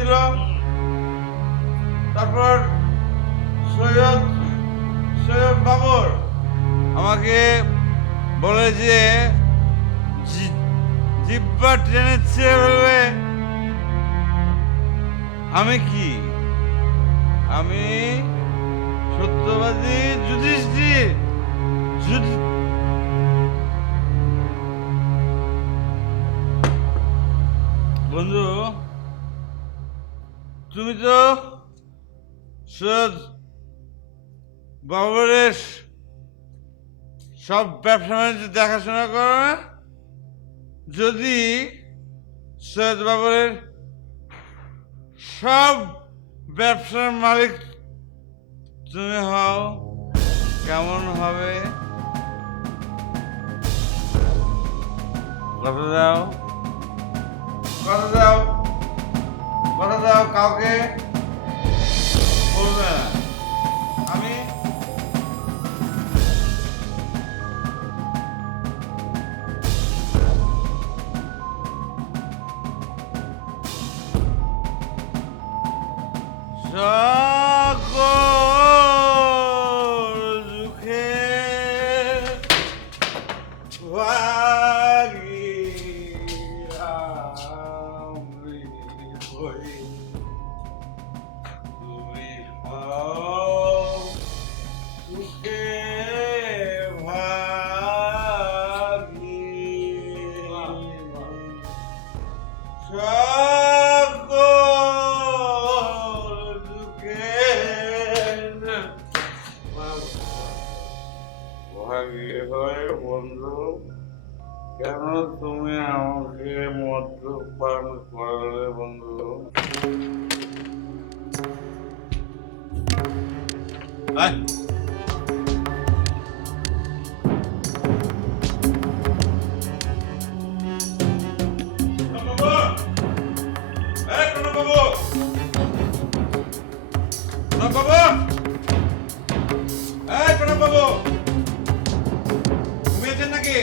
দিল। তারপর সৈয়দ সৈয়দ বাবর আমাকে বলে যে জিব্বা টেনেছে বলবে আমি কি, আমি সত্যবাদী যুধিষ্ঠির। বন্ধু, তুমি তো সৈয়দ বাবরের সব ব্যবসা বাণিজ্য দেখাশোনা করো না? যদি সৈয়দ বাবরের সব ব্যবসার মালিক তুমি হও, কেমন হবে? কথা দাও, কথা দাও, কথা দাও, কাউকে বলবে না। আমি সকল দুঃখে ভাগী আমি হই, তুমি হও সুখে ভাগী। বন্ধু, কেন তুমি আমাকে মদ্যপান করালে বন্ধু? ঘুমিয়েছেন নাকি?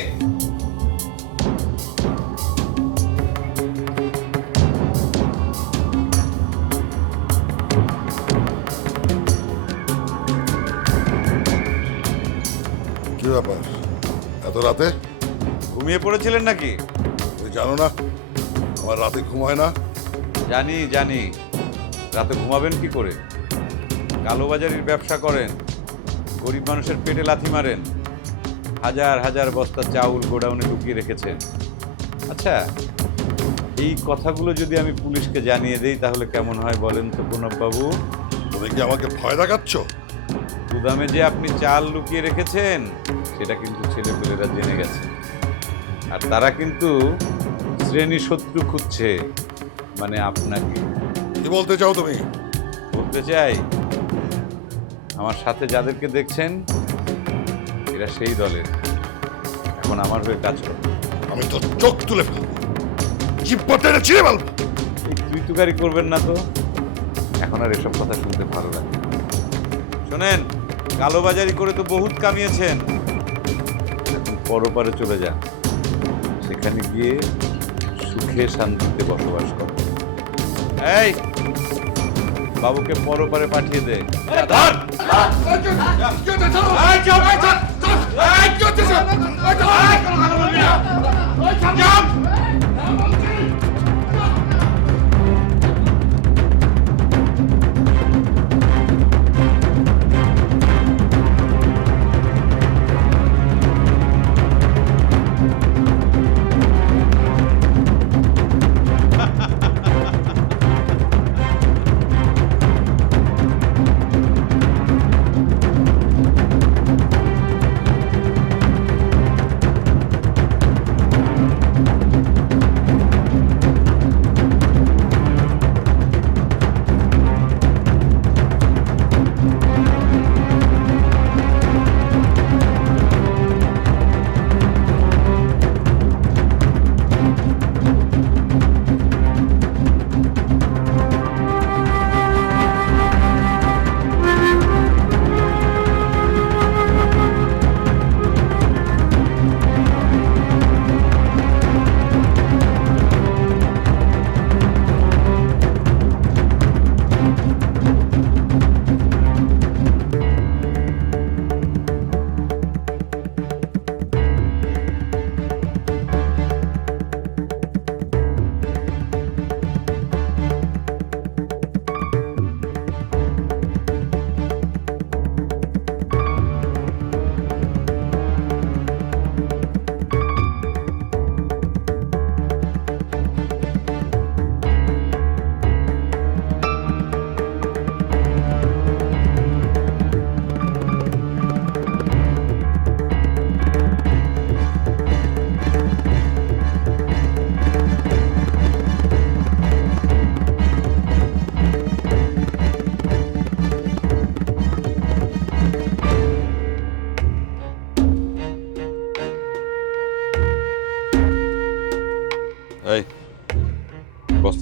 কি ব্যাপার এত রাতে? ঘুমিয়ে পড়েছিলেন নাকি? তুমি জানো না আমার রাতে ঘুম হয় না? জানি জানি, রাতে ঘুমাবেন কি করে? কালোবাজারির ব্যবসা করেন, গরিব মানুষের পেটে লাথি মারেন, হাজার হাজার বস্তা চাউল গোডাউনে ঢুকিয়ে রেখেছেন। আচ্ছা, এই কথাগুলো যদি আমি পুলিশকে জানিয়ে দেই তাহলে কেমন হয় বলেন তো প্রণববাবু? তুমি কি আমাকে ভয় দেখাচ্ছ? গুদামে যে আপনি চাল লুকিয়ে রেখেছেন সেটা কিন্তু ছেলেপেলেরা জেনে গেছে, আর তারা কিন্তু শ্রেণী শত্রু খুঁজছে, মানে আপনাকে। কি বলতে চাও তুমি? বলতে চাই, আমার সাথে যাদেরকে দেখছেন এরা সেই দলের, এখন আমার হয়ে কাজ করে। আমি তো চোখ তুলে ফেলবো, জিব্বা টেনে ছিঁড়ে ফেলবো। তুই তুকারি করবেন না তো, এখন আর এসব কথা শুনতে ভালো লাগে। শোনেন, কালোবাজারি করে তো বহুত কামিয়েছেন, এখন পরপারে চলে যান, সেখানে গিয়ে সুখে শান্তিতে বসবাস কর। এই বাবুকে পরপারে পাঠিয়ে দে।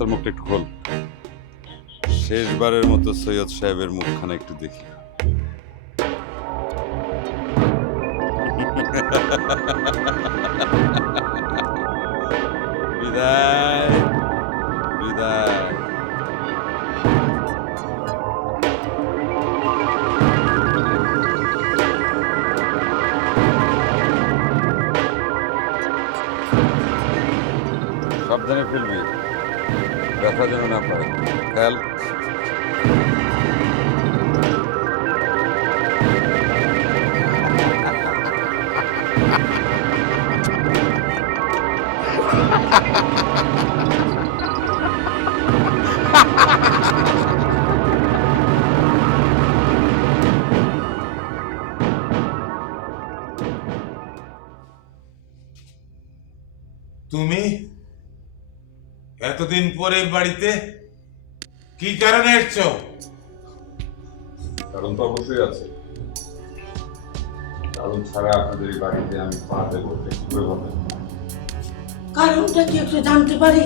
তোর মুখটা একটু খোল। শেষবারের মতো সৈয়দ সাহেবের মুখখানা একটু দেখি। বিদায় বিদায়। সাবধানে ফেলবি, ব্যথা যেন না পায়। খেয়াল। তুমি এতদিন পরে বাড়িতে কি কারণে এসছো? কারণ তো অবশ্যই আছে। কারণ ছাড়া আপনাদের এই বাড়িতে আমি পা দেবো কিভাবে বলবেন? কারণটা কি একটু জানতে পারি?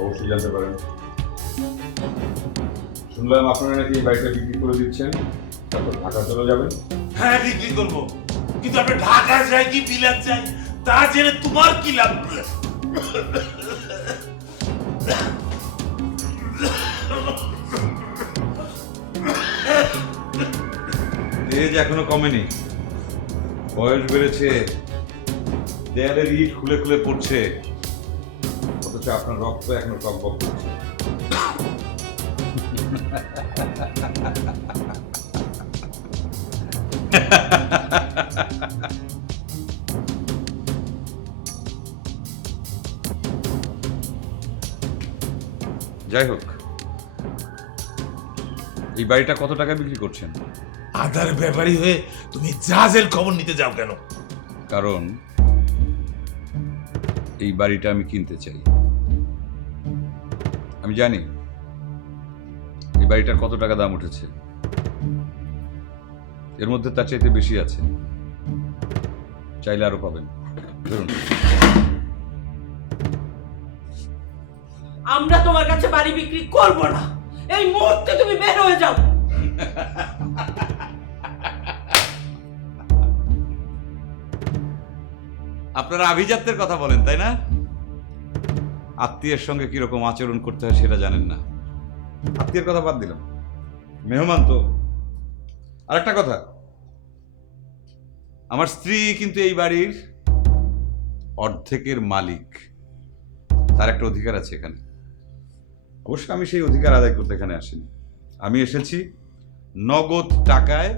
অবশ্যই জানতে পারেন। শুনলাম আপনারা নাকি এই বাড়িটা বিক্রি করে দিচ্ছেন, তারপর ঢাকা চলে যাবেন। হ্যাঁ, বিক্রি করবো, কিন্তু আপনি ঢাকা চাই কি বিলাত চাই তা জেনে তোমার কি লাভ? এজ এখনো কমেনি, বয়স বেড়েছে, দেয়ালের ইট খুলে খুলে পড়ছে, অথচ আপনার রক্ত এখনো টকবক করছে। যাই হোক, এই বাড়িটা কত টাকা বিক্রি করছেন? আদার ব্যাপারী হয়ে তুমি জাহাজের খবর নিতে যাও কেন? কারণ এই বাড়িটা আমি কিনতে চাই। আমি জানি এই বাড়িটার কত টাকা দাম উঠেছে, এর মধ্যে তার চাইতে বেশি আছে, চাইলে আরো পাবেন। ধরুন, আমরা তোমার কাছে বাড়ি বিক্রি করব না, এই মুহূর্তে তুমি বের হয়ে যাও। আপনারা আভিজাত্যের কথা বলেন তাই না? আত্মীয়ের সঙ্গে কিরকম আচরণ করতে হয় সেটা জানেন না। আত্মীয়ের কথা বাদ দিলাম, মেহমান তো। আরেকটা কথা, আমার স্ত্রী কিন্তু এই বাড়ির অর্ধেকের মালিক, তার একটা অধিকার আছে এখানে। অবশ্য আমি সেই অধিকার আদায় করতে এখানে আসিনি, আমি এসেছি নগদ টাকায়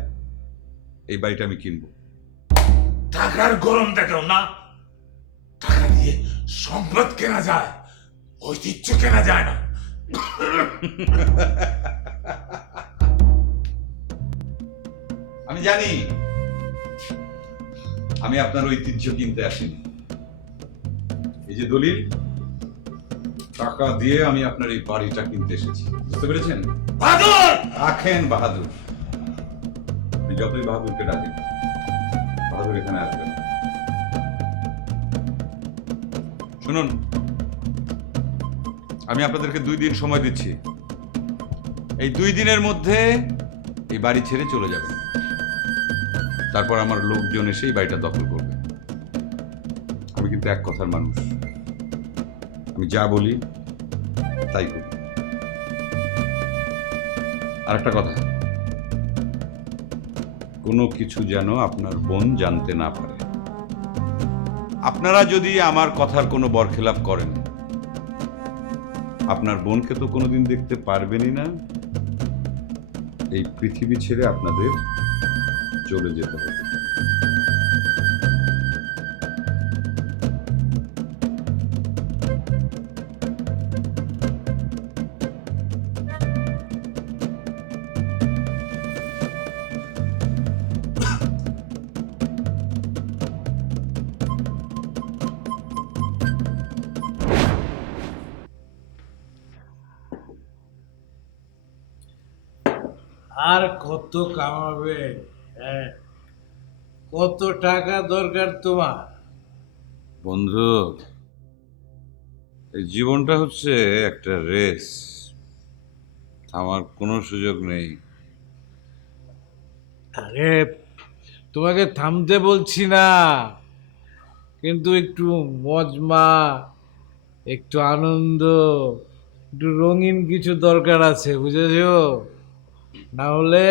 এই বাড়িটা আমি কিনবো। টাকার গরম দেখাও না, টাকা দিয়ে সম্পদ কেনা যায়, ঐতিহ্য কেনা যায় না। আমি জানি আমি আপনার ঐতিহ্য কিনতে আসিনি। এই যে দলিল, টাকা দিয়ে আমি আপনার এই বাড়িটা কিনতে এসেছি, বুঝতে পেরেছেন? বাহাদুর! রাখেন বাহাদুর, আপনি যতই বাহাদুরকে ডাকেন, বাহাদুর এখানে আসবেন। শুনুন, আমি আপনাদেরকে 2 দিন সময় দিচ্ছি। এই 2 দিনের মধ্যে এই বাড়ি ছেড়ে চলে যাবেন, তারপর আমার লোকজন এসে এই বাড়িটা দখল করবে। আমি কিন্তু এক কথার মানুষ, আমি যা বলি তাই করি। আর একটা কথা, কোনো কিছু যেন আপনার বোন জানতে না পারে। আপনারা যদি আমার কথার কোনো বরখেলাপ করেন, আপনার বোনকে তো কোনোদিন দেখতে পারবেনই না। এই পৃথিবী ছেড়ে আপনাদের চলে যেতে হবে। আর কত কামাবে? হ্যাঁ, কত টাকা দরকার তোমার? বন্ধু, এই জীবনটা হচ্ছে একটা রেস, আমার কোনো সুযোগ নেই। আরে তোমাকে থামতে বলছি না, কিন্তু একটু মজমা, একটু আনন্দ, একটু রঙিন কিছু দরকার আছে, বুঝেছো? না হলে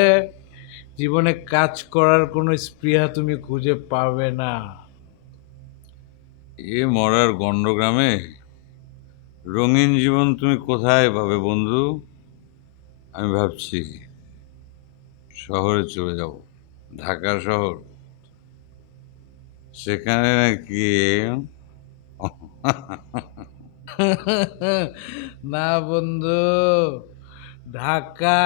জীবনে কাজ করার কোনো স্পৃহা তুমি খুঁজে পাবে না। এ মরার গণ্ডগ্রামে রঙিন জীবন তুমি কোথায় পাবে বন্ধু? আমি ভাবছি শহরে চলে যাব, ঢাকা শহর। সেখানে নাকি না বন্ধু, ঢাকা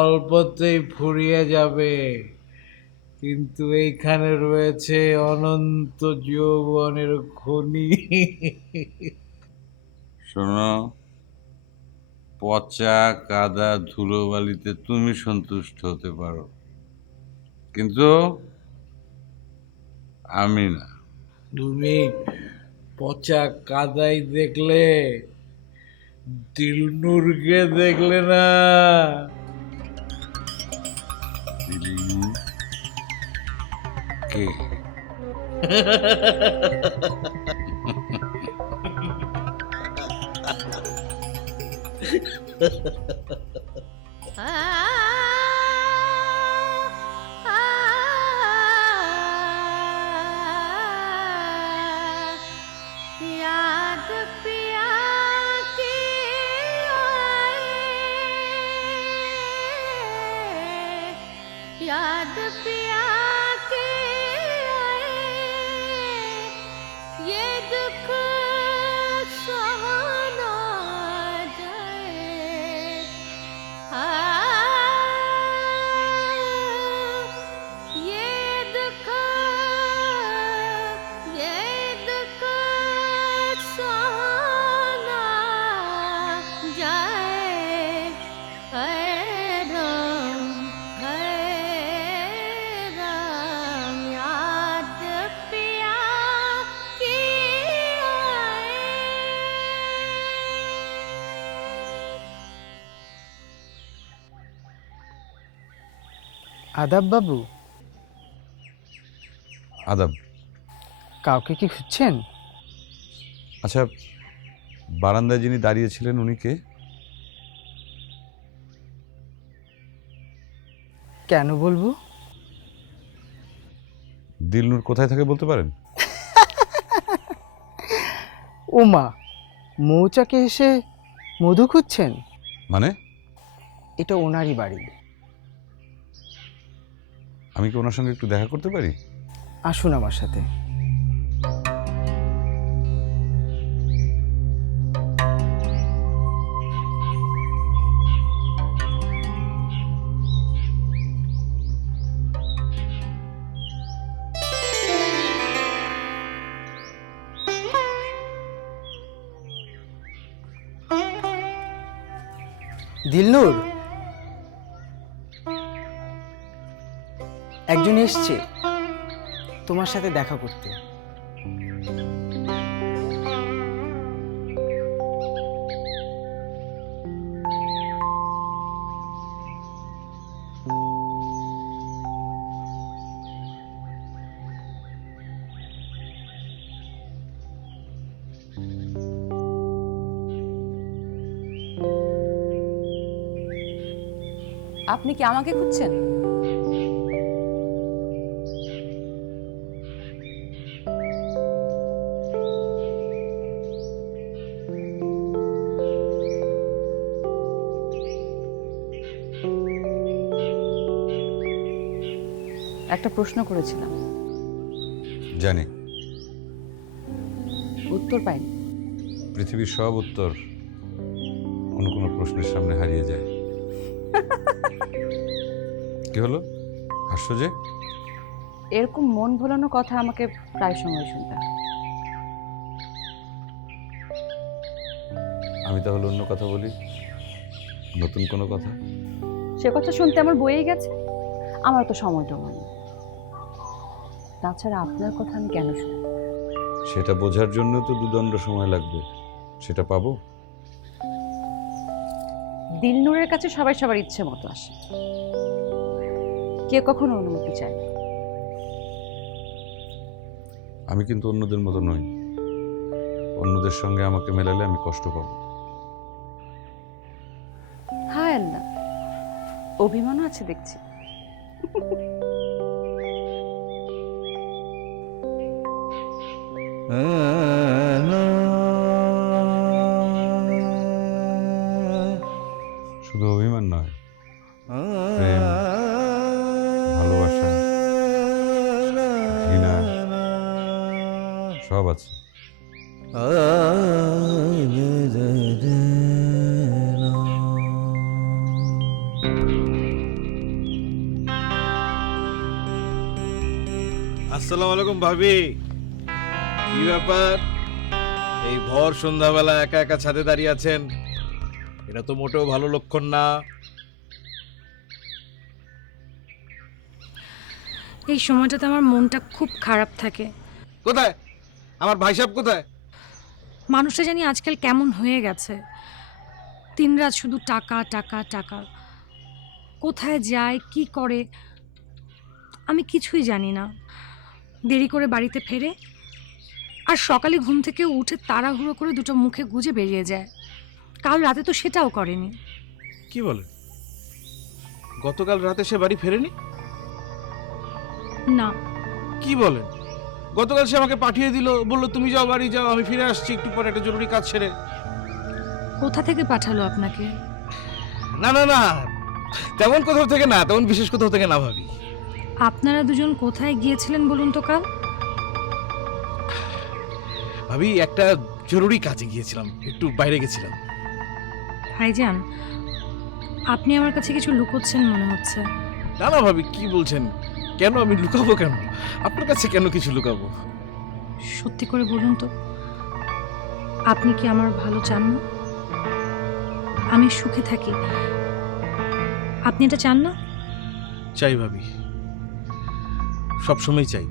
অল্পতেই ফুরিয়ে যাবে, কিন্তু এইখানে রয়েছে অনন্ত যৌবনের খনি। শোনো, পচা কাদা ধুলোবালিতে তুমি সন্তুষ্ট হতে পারো, কিন্তু আমি না। তুমি পচা কাদাই দেখলে, দিলনুরকে দেখলে না। দিলনু কে? याद पिया की आए, याद पिया के आए, ये दुख सहना जाए। ये दुख सहना जाए। राम याद पिया की आए। আদাব বাবু, আদাব। কাউকে কি খুঁজছেন? আচ্ছা, বারান্দায় যিনি দাঁড়িয়েছিলেন উনি কে? কেন বলবো? দিলনুর কোথায় থাকে বলতে পারেন? ওমা, মৌচাকে এসে মধু খুঁজছেন? মানে এটা ওনারই বাড়ি। আমি কি ওনার সঙ্গে একটু দেখা করতে পারি? আসুন আমার সাথে। দিলনুর, একজন এসছে তোমার সাথে দেখা করতে। আপনি কি আমাকে খুঁজছেন? একটা প্রশ্ন করেছিলাম, জানি, উত্তর পাইনি। পৃথিবীর সব উত্তর কোনো কোনো প্রশ্নের সামনে হারিয়ে যায়। কি হলো, হাস্য যে? এরকম মন ভোলানো কথা আমাকে প্রায় সময় শুনতে হয়। আমি তাহলে অন্য কথা বলি, নতুন কোনো কথা। সে কথা শুনতে আমার বয়েই গেছে, আমার তো সময়টা নেই। তাছাড়া আপনার কথা আমি কেন শুনি? সেটা বোঝার জন্য তো দুদণ্ড সময় লাগবে। সেটা পাবো? দিলনুরের কাছে সবাই সবার ইচ্ছে মতো আসে, কেউ কখনো অনুমতি চায় না। আমি কিন্তু অন্যদের মতো নই। অন্যদের সঙ্গে আমাকে মেলালে আমি কষ্ট পাবো। হায় আল্লাহ, অভিমানও আছে দেখছি। শুধু অভিমান নয়, প্রেম, ভালোবাসা, ঘৃণা সব আছে। আসসালামু আলাইকুম ভাবি। কি ব্যাপার, এই ভর সন্ধ্যাবেলা একা একা ছাদে দাঁড়িয়ে আছেন? এটা তো মোটেও ভালো লক্ষণ না। এই সময়টাতে আমার মনটা খুব খারাপ থাকে। কোথায় আমার ভাই সাহেব, কোথায়? মানুষটা জানি আজকাল কেমন হয়ে গেছে, দিনরাত শুধু টাকা টাকা টাকা। কোথায় যায়, কি করে, আমি কিছুই জানি না। দেরি করে বাড়িতে ফেরে, আর সকালে ঘুম থেকে উঠে তাড়াহুড়ো করে দুটো মুখে গুজে বেরিয়ে যায়। কাল রাতে তো সেটাও করেনি। কি বলে, গতকাল রাতে সে বাড়ি ফেরেনি? না। কি বলেন? গতকাল সে আমাকে পাঠিয়ে দিল, বললো তুমি যাও, বাড়ি যাও, আমি ফিরে আসছি একটু পরে একটা জরুরি কাজ সেরে। কোথা থেকে পাঠালো আপনাকে? না না না, তেমন কোথাও থেকে না, তেমন বিশেষ কোথাও থেকে না ভাবি। আপনারা দুজন কোথায় গিয়েছিলেন বলুন তো কাল? ভাবি একটা জরুরি কাজে গিয়েছিলাম, একটু বাইরে গেছিলাম। ভাইজান, আপনি আমার কাছে কিছু লুকোচ্ছেন মনে হচ্ছে। না না ভাবি, কি বলছেন? কেন আমি লুকাবো কেন? আপনার কাছে কেন কিছু লুকাবো? সত্যি করে বলুন তো, আপনি কি আমার ভালো চান না? আমি সুখে থাকি, আপনি এটা চান না? চাই ভাবি, সবসময় চাই।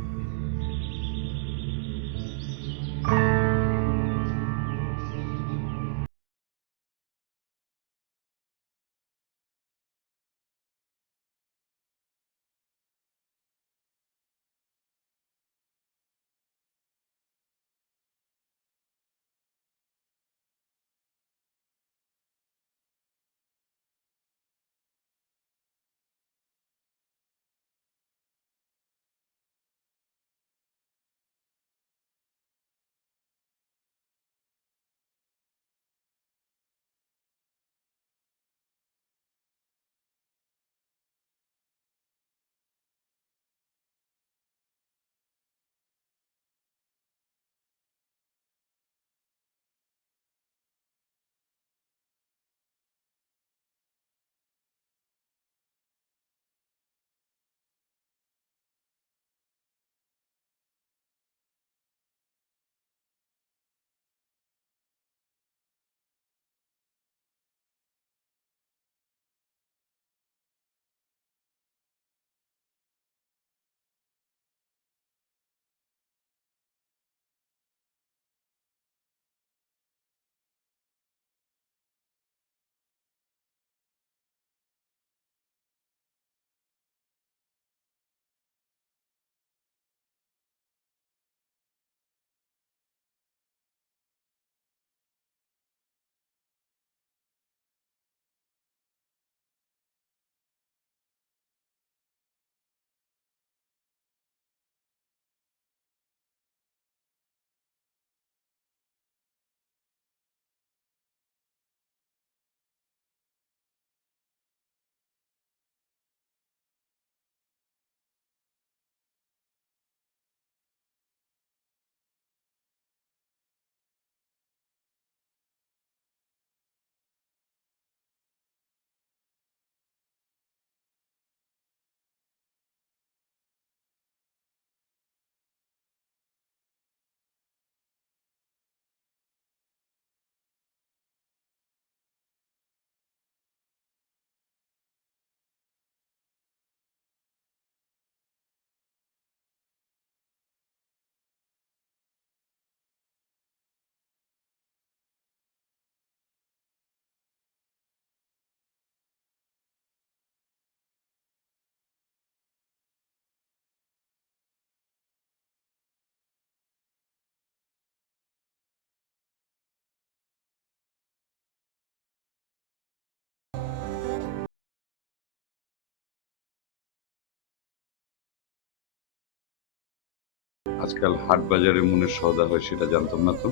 আজকাল হাট বাজারে মনের সওদা হয় সেটা জানতাম না তো।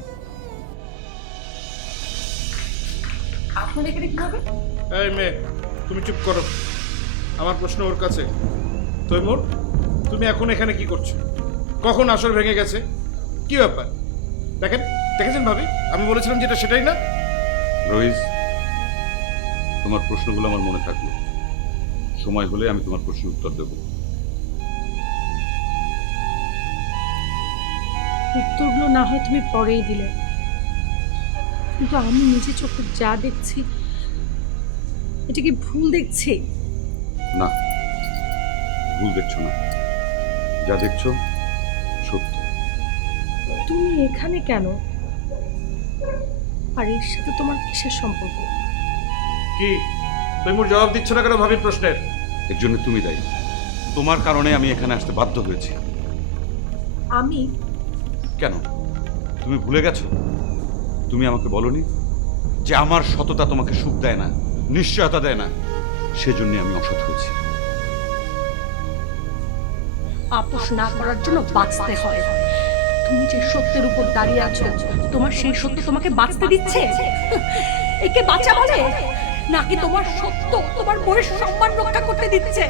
আপনার এখানে কি হবে? এই মেয়ে, তুমি চুপ করো। আমার প্রশ্ন ওর কাছে। তৈমুর, তুমি এখন এখানে কি করছো? কখন আসর ভেঙে গেছে? কি ব্যাপার? দেখেছেন ভাবি, আমি বলেছিলাম যেটা সেটাই না? রইস, তোমার প্রশ্নগুলো আমার মনে থাকলো, সময় হলে আমি তোমার প্রশ্নের উত্তর দেব। উত্তরগুলো না হয় তুমি পরেই দিলে, কিন্তু আমি নিজে চোখে যা দেখছি এটা কি ভুল দেখছি? না, ভুল দেখছো না, যা দেখছো সত্য। তুমি এখানে কেন? আর এর সাথে তোমার কিসের সম্পর্ক? কি তৈমুর জবাব দিচ্ছ না কেন ভাবির প্রশ্নের? এর জন্য তুমি দায়ী। তোমার কারণে আমি এখানে আসতে বাধ্য হয়েছি। আমি কেন, তুমি ভুলে গেছো? তুমি আমাকে বলনি যে আমার সততা তোমাকে সুখ দেয় না, নিশ্চয়তা দেয় না, সেজন্য আমি অসৎ হয়েছি। আপোষ না করার জন্য বাঁচতে হয়। তুমি যে সত্যের উপর দাঁড়িয়ে আছো, তোমার সেই সত্য তোমাকে বাঁচতে দিচ্ছে? একে বাঁচা বলে? নাকি তোমার সত্য তোমার বউয়ের সম্মান রক্ষা করতে দিচ্ছে,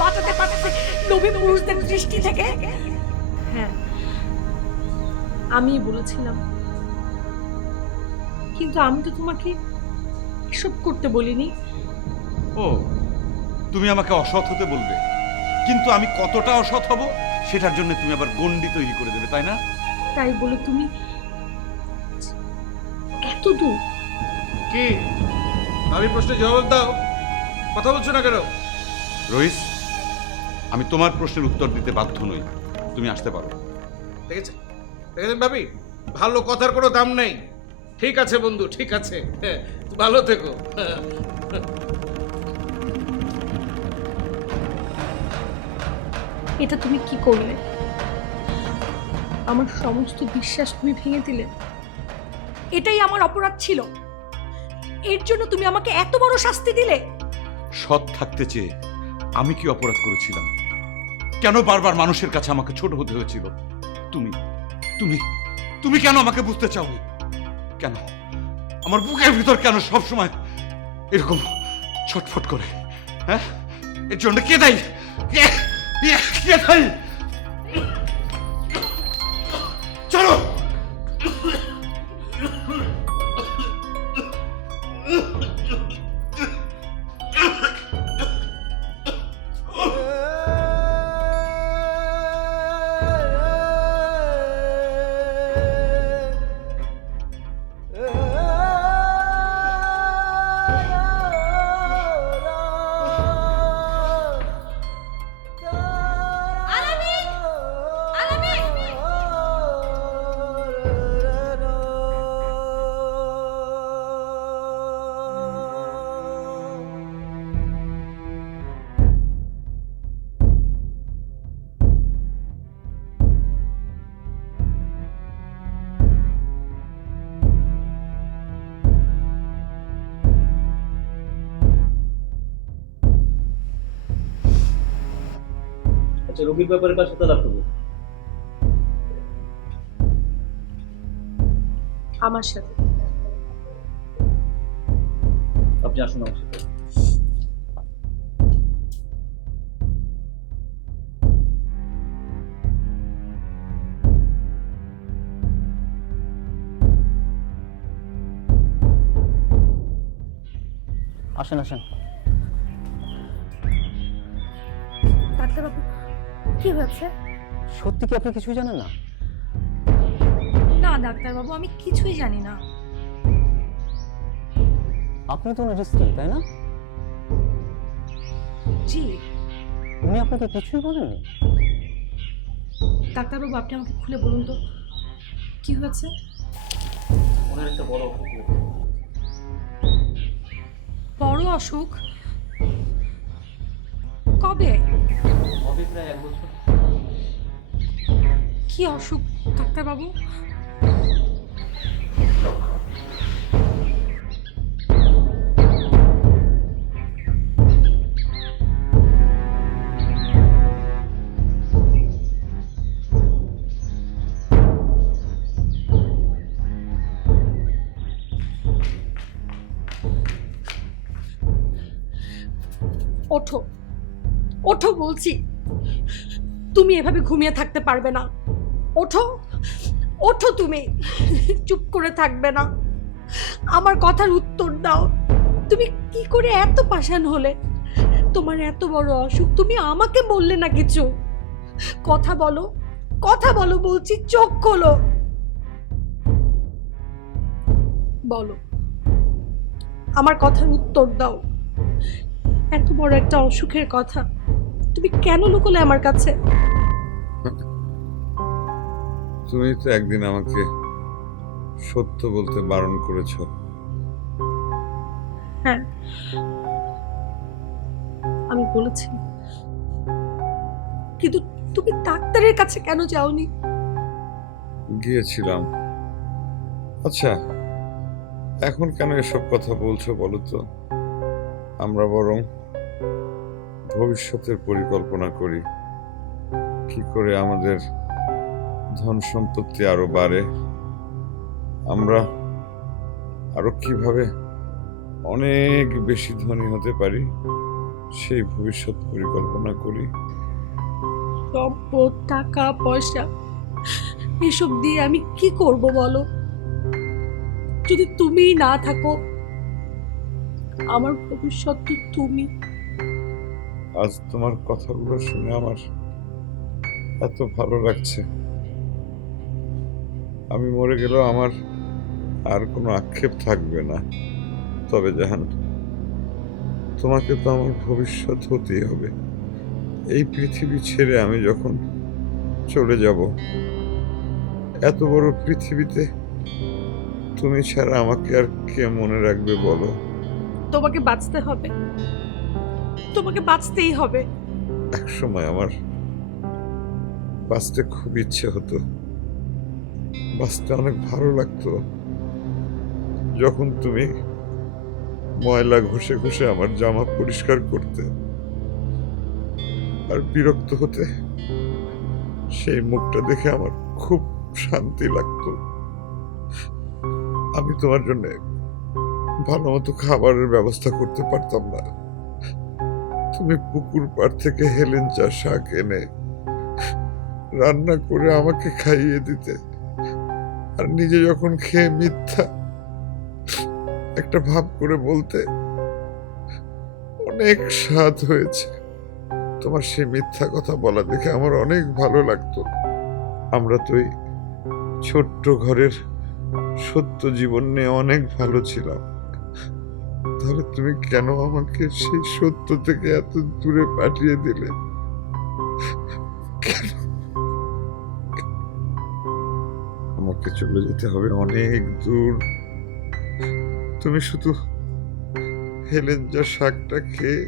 বাঁচাতে পারছে লোভী পুরুষদের দৃষ্টি থেকে? হ্যাঁ, আমি বলেছিলাম, কিন্তু আমি তো তোমাকে এসব করতে বলিনি। ও, তুমি আমাকে অসৎ হতে বলবে, কিন্তু আমি কতটা অসৎ হব সেটার জন্য তুমি আবার গণ্ডি তৈরি করে দেবে, তাই না? তাই বলে তুমি এত দূর? কি ভাবির প্রশ্নের জবাব দাও, কথা বলছো না কেন? রইস, আমি তোমার প্রশ্নের উত্তর দিতে বাধ্য নই, তুমি আসতে পারো। দেখেছেন ভাবি, ভালো কথার কোনো দাম নেই। ঠিক আছে বন্ধু, ঠিক আছে, ভালো থেকো। এটা তুমি কি করলে? আমার সমস্ত বিশ্বাস তুমি ভেঙে দিলে। এটাই আমার অপরাধ ছিল, এর জন্য তুমি আমাকে এত বড় শাস্তি দিলে। সৎ থাকতে চেয়ে আমি কি অপরাধ করেছিলাম? কেন বারবার মানুষের কাছে আমাকে ছোট হতে হয়েছিল? তুমি তুমি তুমি কেন আমাকে বুঝতে চাওনি? কেন আমার বুকের ভিতর কেন সব সময় এরকম ছটফট করে? হ্যাঁ, এর জন্য কে দায়ী? কে দায়ী? চলো। আচ্ছা, রোগীর ব্যাপারে কার সাথে আলাপ করবো? আমার সাথে। আপনি আসুন আমার সাথে। আসেন আসেন। ডাক্তারবাবু, কি হয়েছে? সত্যি কি আপনি কিছুই জানেন না? না ডাক্তারবাবু, আমি কিছুই জানি না। আপনি তো ওনার স্ত্রী, তাই না? জি। উনি আপনাকে কিছুই বলেননি? ডাক্তারবাবু, আপনি আমাকে খুলে বলুন তো কি হয়েছে? ওনার একটা বড় অসুখ হয়েছে। বড় অসুখ? কবে? হবে প্রায় 1 বছর। কি অসুখ ডাক্তারবাবু? ওঠো, ওঠো বলছি। তুমি এভাবে ঘুমিয়ে থাকতে পারবে না। ওঠো, ওঠো, তুমি চুপ করে থাকবে না। আমার কথার উত্তর দাও। তুমি কি করে এত পাষাণ হলে? তোমার এত বড় অসুখ, তুমি আমাকে বললে না কিছু। কথা বলো, কথা বলো বলছি, চোখ খোলো। বলো, আমার কথার উত্তর দাও। এত বড় একটা অসুখের কথা তুমি কেন লুকোলে আমার কাছে? তুমি তো একদিন আমাকে সত্য বলতে বারণ করেছো। হ্যাঁ, আমি বলেছি, কিন্তু তুমি ডাক্তারের কাছে কেন যাওনি? গিয়েছিলাম। আচ্ছা, এখন কেন এসব কথা বলছো বলো তো? আমরা বরং ভবিষ্যতের পরিকল্পনা করি, কি করে আমাদের ধন সম্পত্তি আরো বাড়ে, আমরা আরো কিভাবে অনেক বেশি ধনী হতে পারি, সেই ভবিষ্যৎ পরিকল্পনা করি। সম্পদ, টাকা পয়সা এসব দিয়ে আমি কি করব বলো? যদি তুমিই না থাকো, আমার ভবিষ্যৎ তো তুমি। আজ তোমার কথাগুলো শুনে আমার এত ভালো লাগছে। আমি মরে গেলেও আমার আর কোনো আক্ষেপ থাকবে না। তবে জাহান, তোমাকে তো আমার ভবিষ্যৎ হতেই হবে। এই পৃথিবী ছেড়ে আমি যখন চলে যাব, এত বড় পৃথিবীতে তুমি ছাড়া আমাকে আর কে মনে রাখবে বলো? তোমাকে বাঁচতে হবে, তোমাকে বাঁচতেই হবে। এক সময় আমার বাঁচতে খুব ইচ্ছে হতো, বাঁচতে অনেক ভালো লাগতো। যখন তুমি ময়লা ঘষে ঘষে আমার জামা পরিষ্কার করতে আর বিরক্ত হতে, সেই মুখটা দেখে আমার খুব শান্তি লাগতো। আমি তোমার জন্য ভালো মতো খাবারের ব্যবস্থা করতে পারতাম না। তুমি পুকুর পাড় থেকে হেলেঞ্চা শাক এনে রান্না করে আমাকে খাইয়ে দিতে, আর নিজে যখন খেয়ে মিথ্যা একটা ভাব করে বলতে, অনেক স্বাদ হয়েছে। তোমার সেই মিথ্যা কথা বলা দেখে আমার অনেক ভালো লাগতো। আমরা তো এই ছোট্ট ঘরের সত্য জীবন নিয়ে অনেক ভালো ছিলাম। তাহলে তুমি কেন আমাকে সেই সত্য থেকে এত দূরে পাঠিয়ে দিলে? কেন? আমাকে চলে যেতে হবে অনেক দূর। তুমি শুধু হেলেঞ্জা শাকটা খেয়ে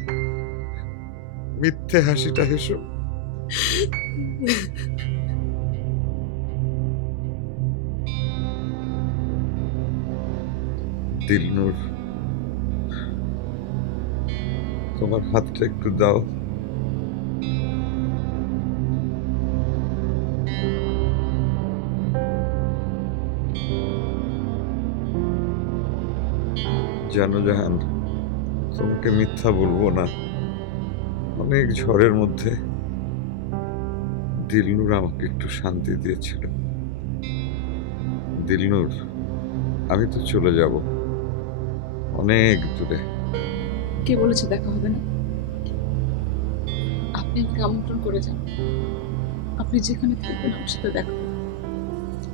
মিথ্যে হাসিটা হেসো। দিলনুর, তোমার হাতটা একটু দাও। জানো জাহান, তোমাকে মিথ্যা বলবো না, অনেক ঝড়ের মধ্যে দিলনুর আমাকে একটু শান্তি দিয়েছিল। দিলনুর, আমি তো চলে যাব অনেক দূরে। কে বলেছে দেখা হবে না? আপনি আমাকে আমন্ত্রণ করে যান, আপনি যেখানে থাকবেন আমার সাথে দেখা হবে।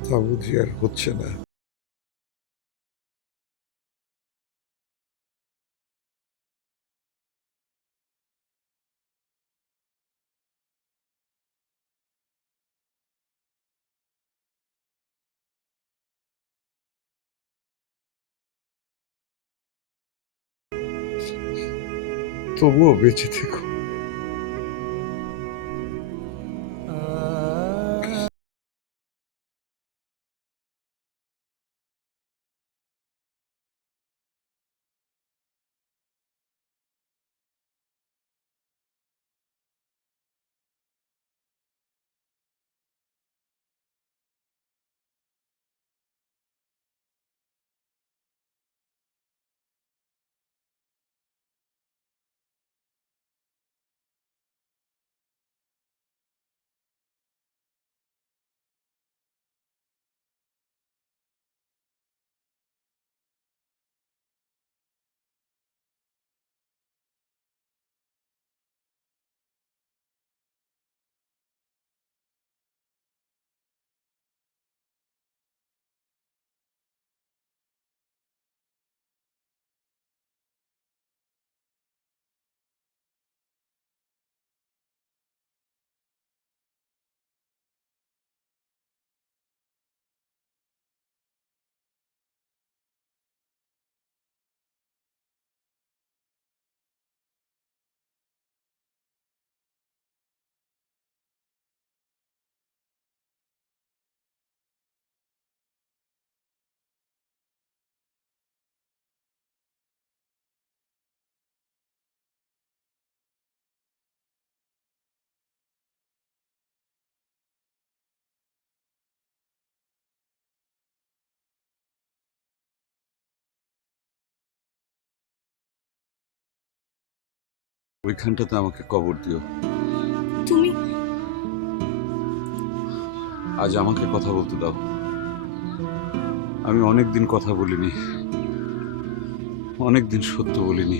তা বুঝি আর হচ্ছে না। তবুও বেঁচে থেকো। ওইখানটাতে আমাকে কবর দিও। তুমি আজ আমাকে কথা বলতে দাও। আমি অনেকদিন কথা বলিনি, অনেকদিন সত্য বলিনি।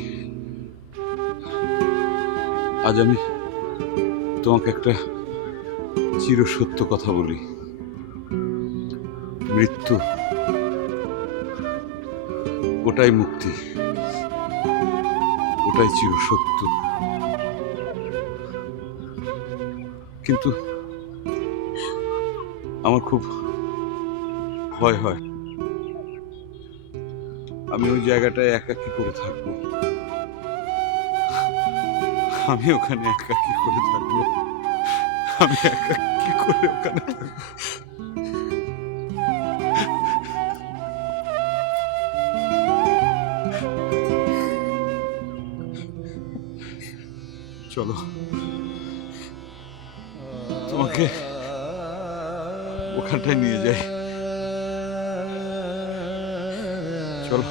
আজ আমি তোমাকে একটা চিরসত্য কথা বলি। মৃত্যু ওটাই মুক্তি, ওটাই চিরসত্য। কিন্তু আমার খুব ভয় হয়, আমি ওই জায়গাটায় একাকী করে থাকবো। আমি ওখানে একাকী করে থাকবো, আমি একাকী করে ওখানে থাকবো। চলো, তোমাকে ওখানটায় নিয়ে যাই। চলো।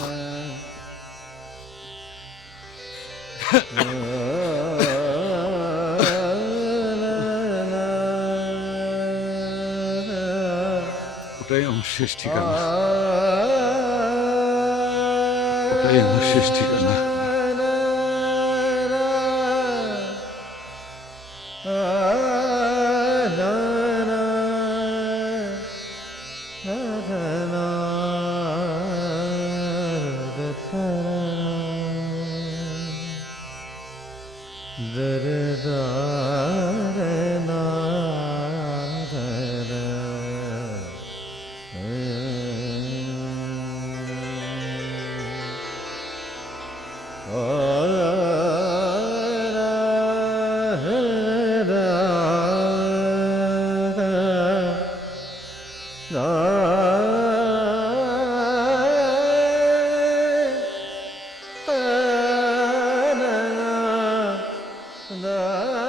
ওটাই আমার শেষ ঠিকানা, ওটাই আমার শেষ ঠিকানা। na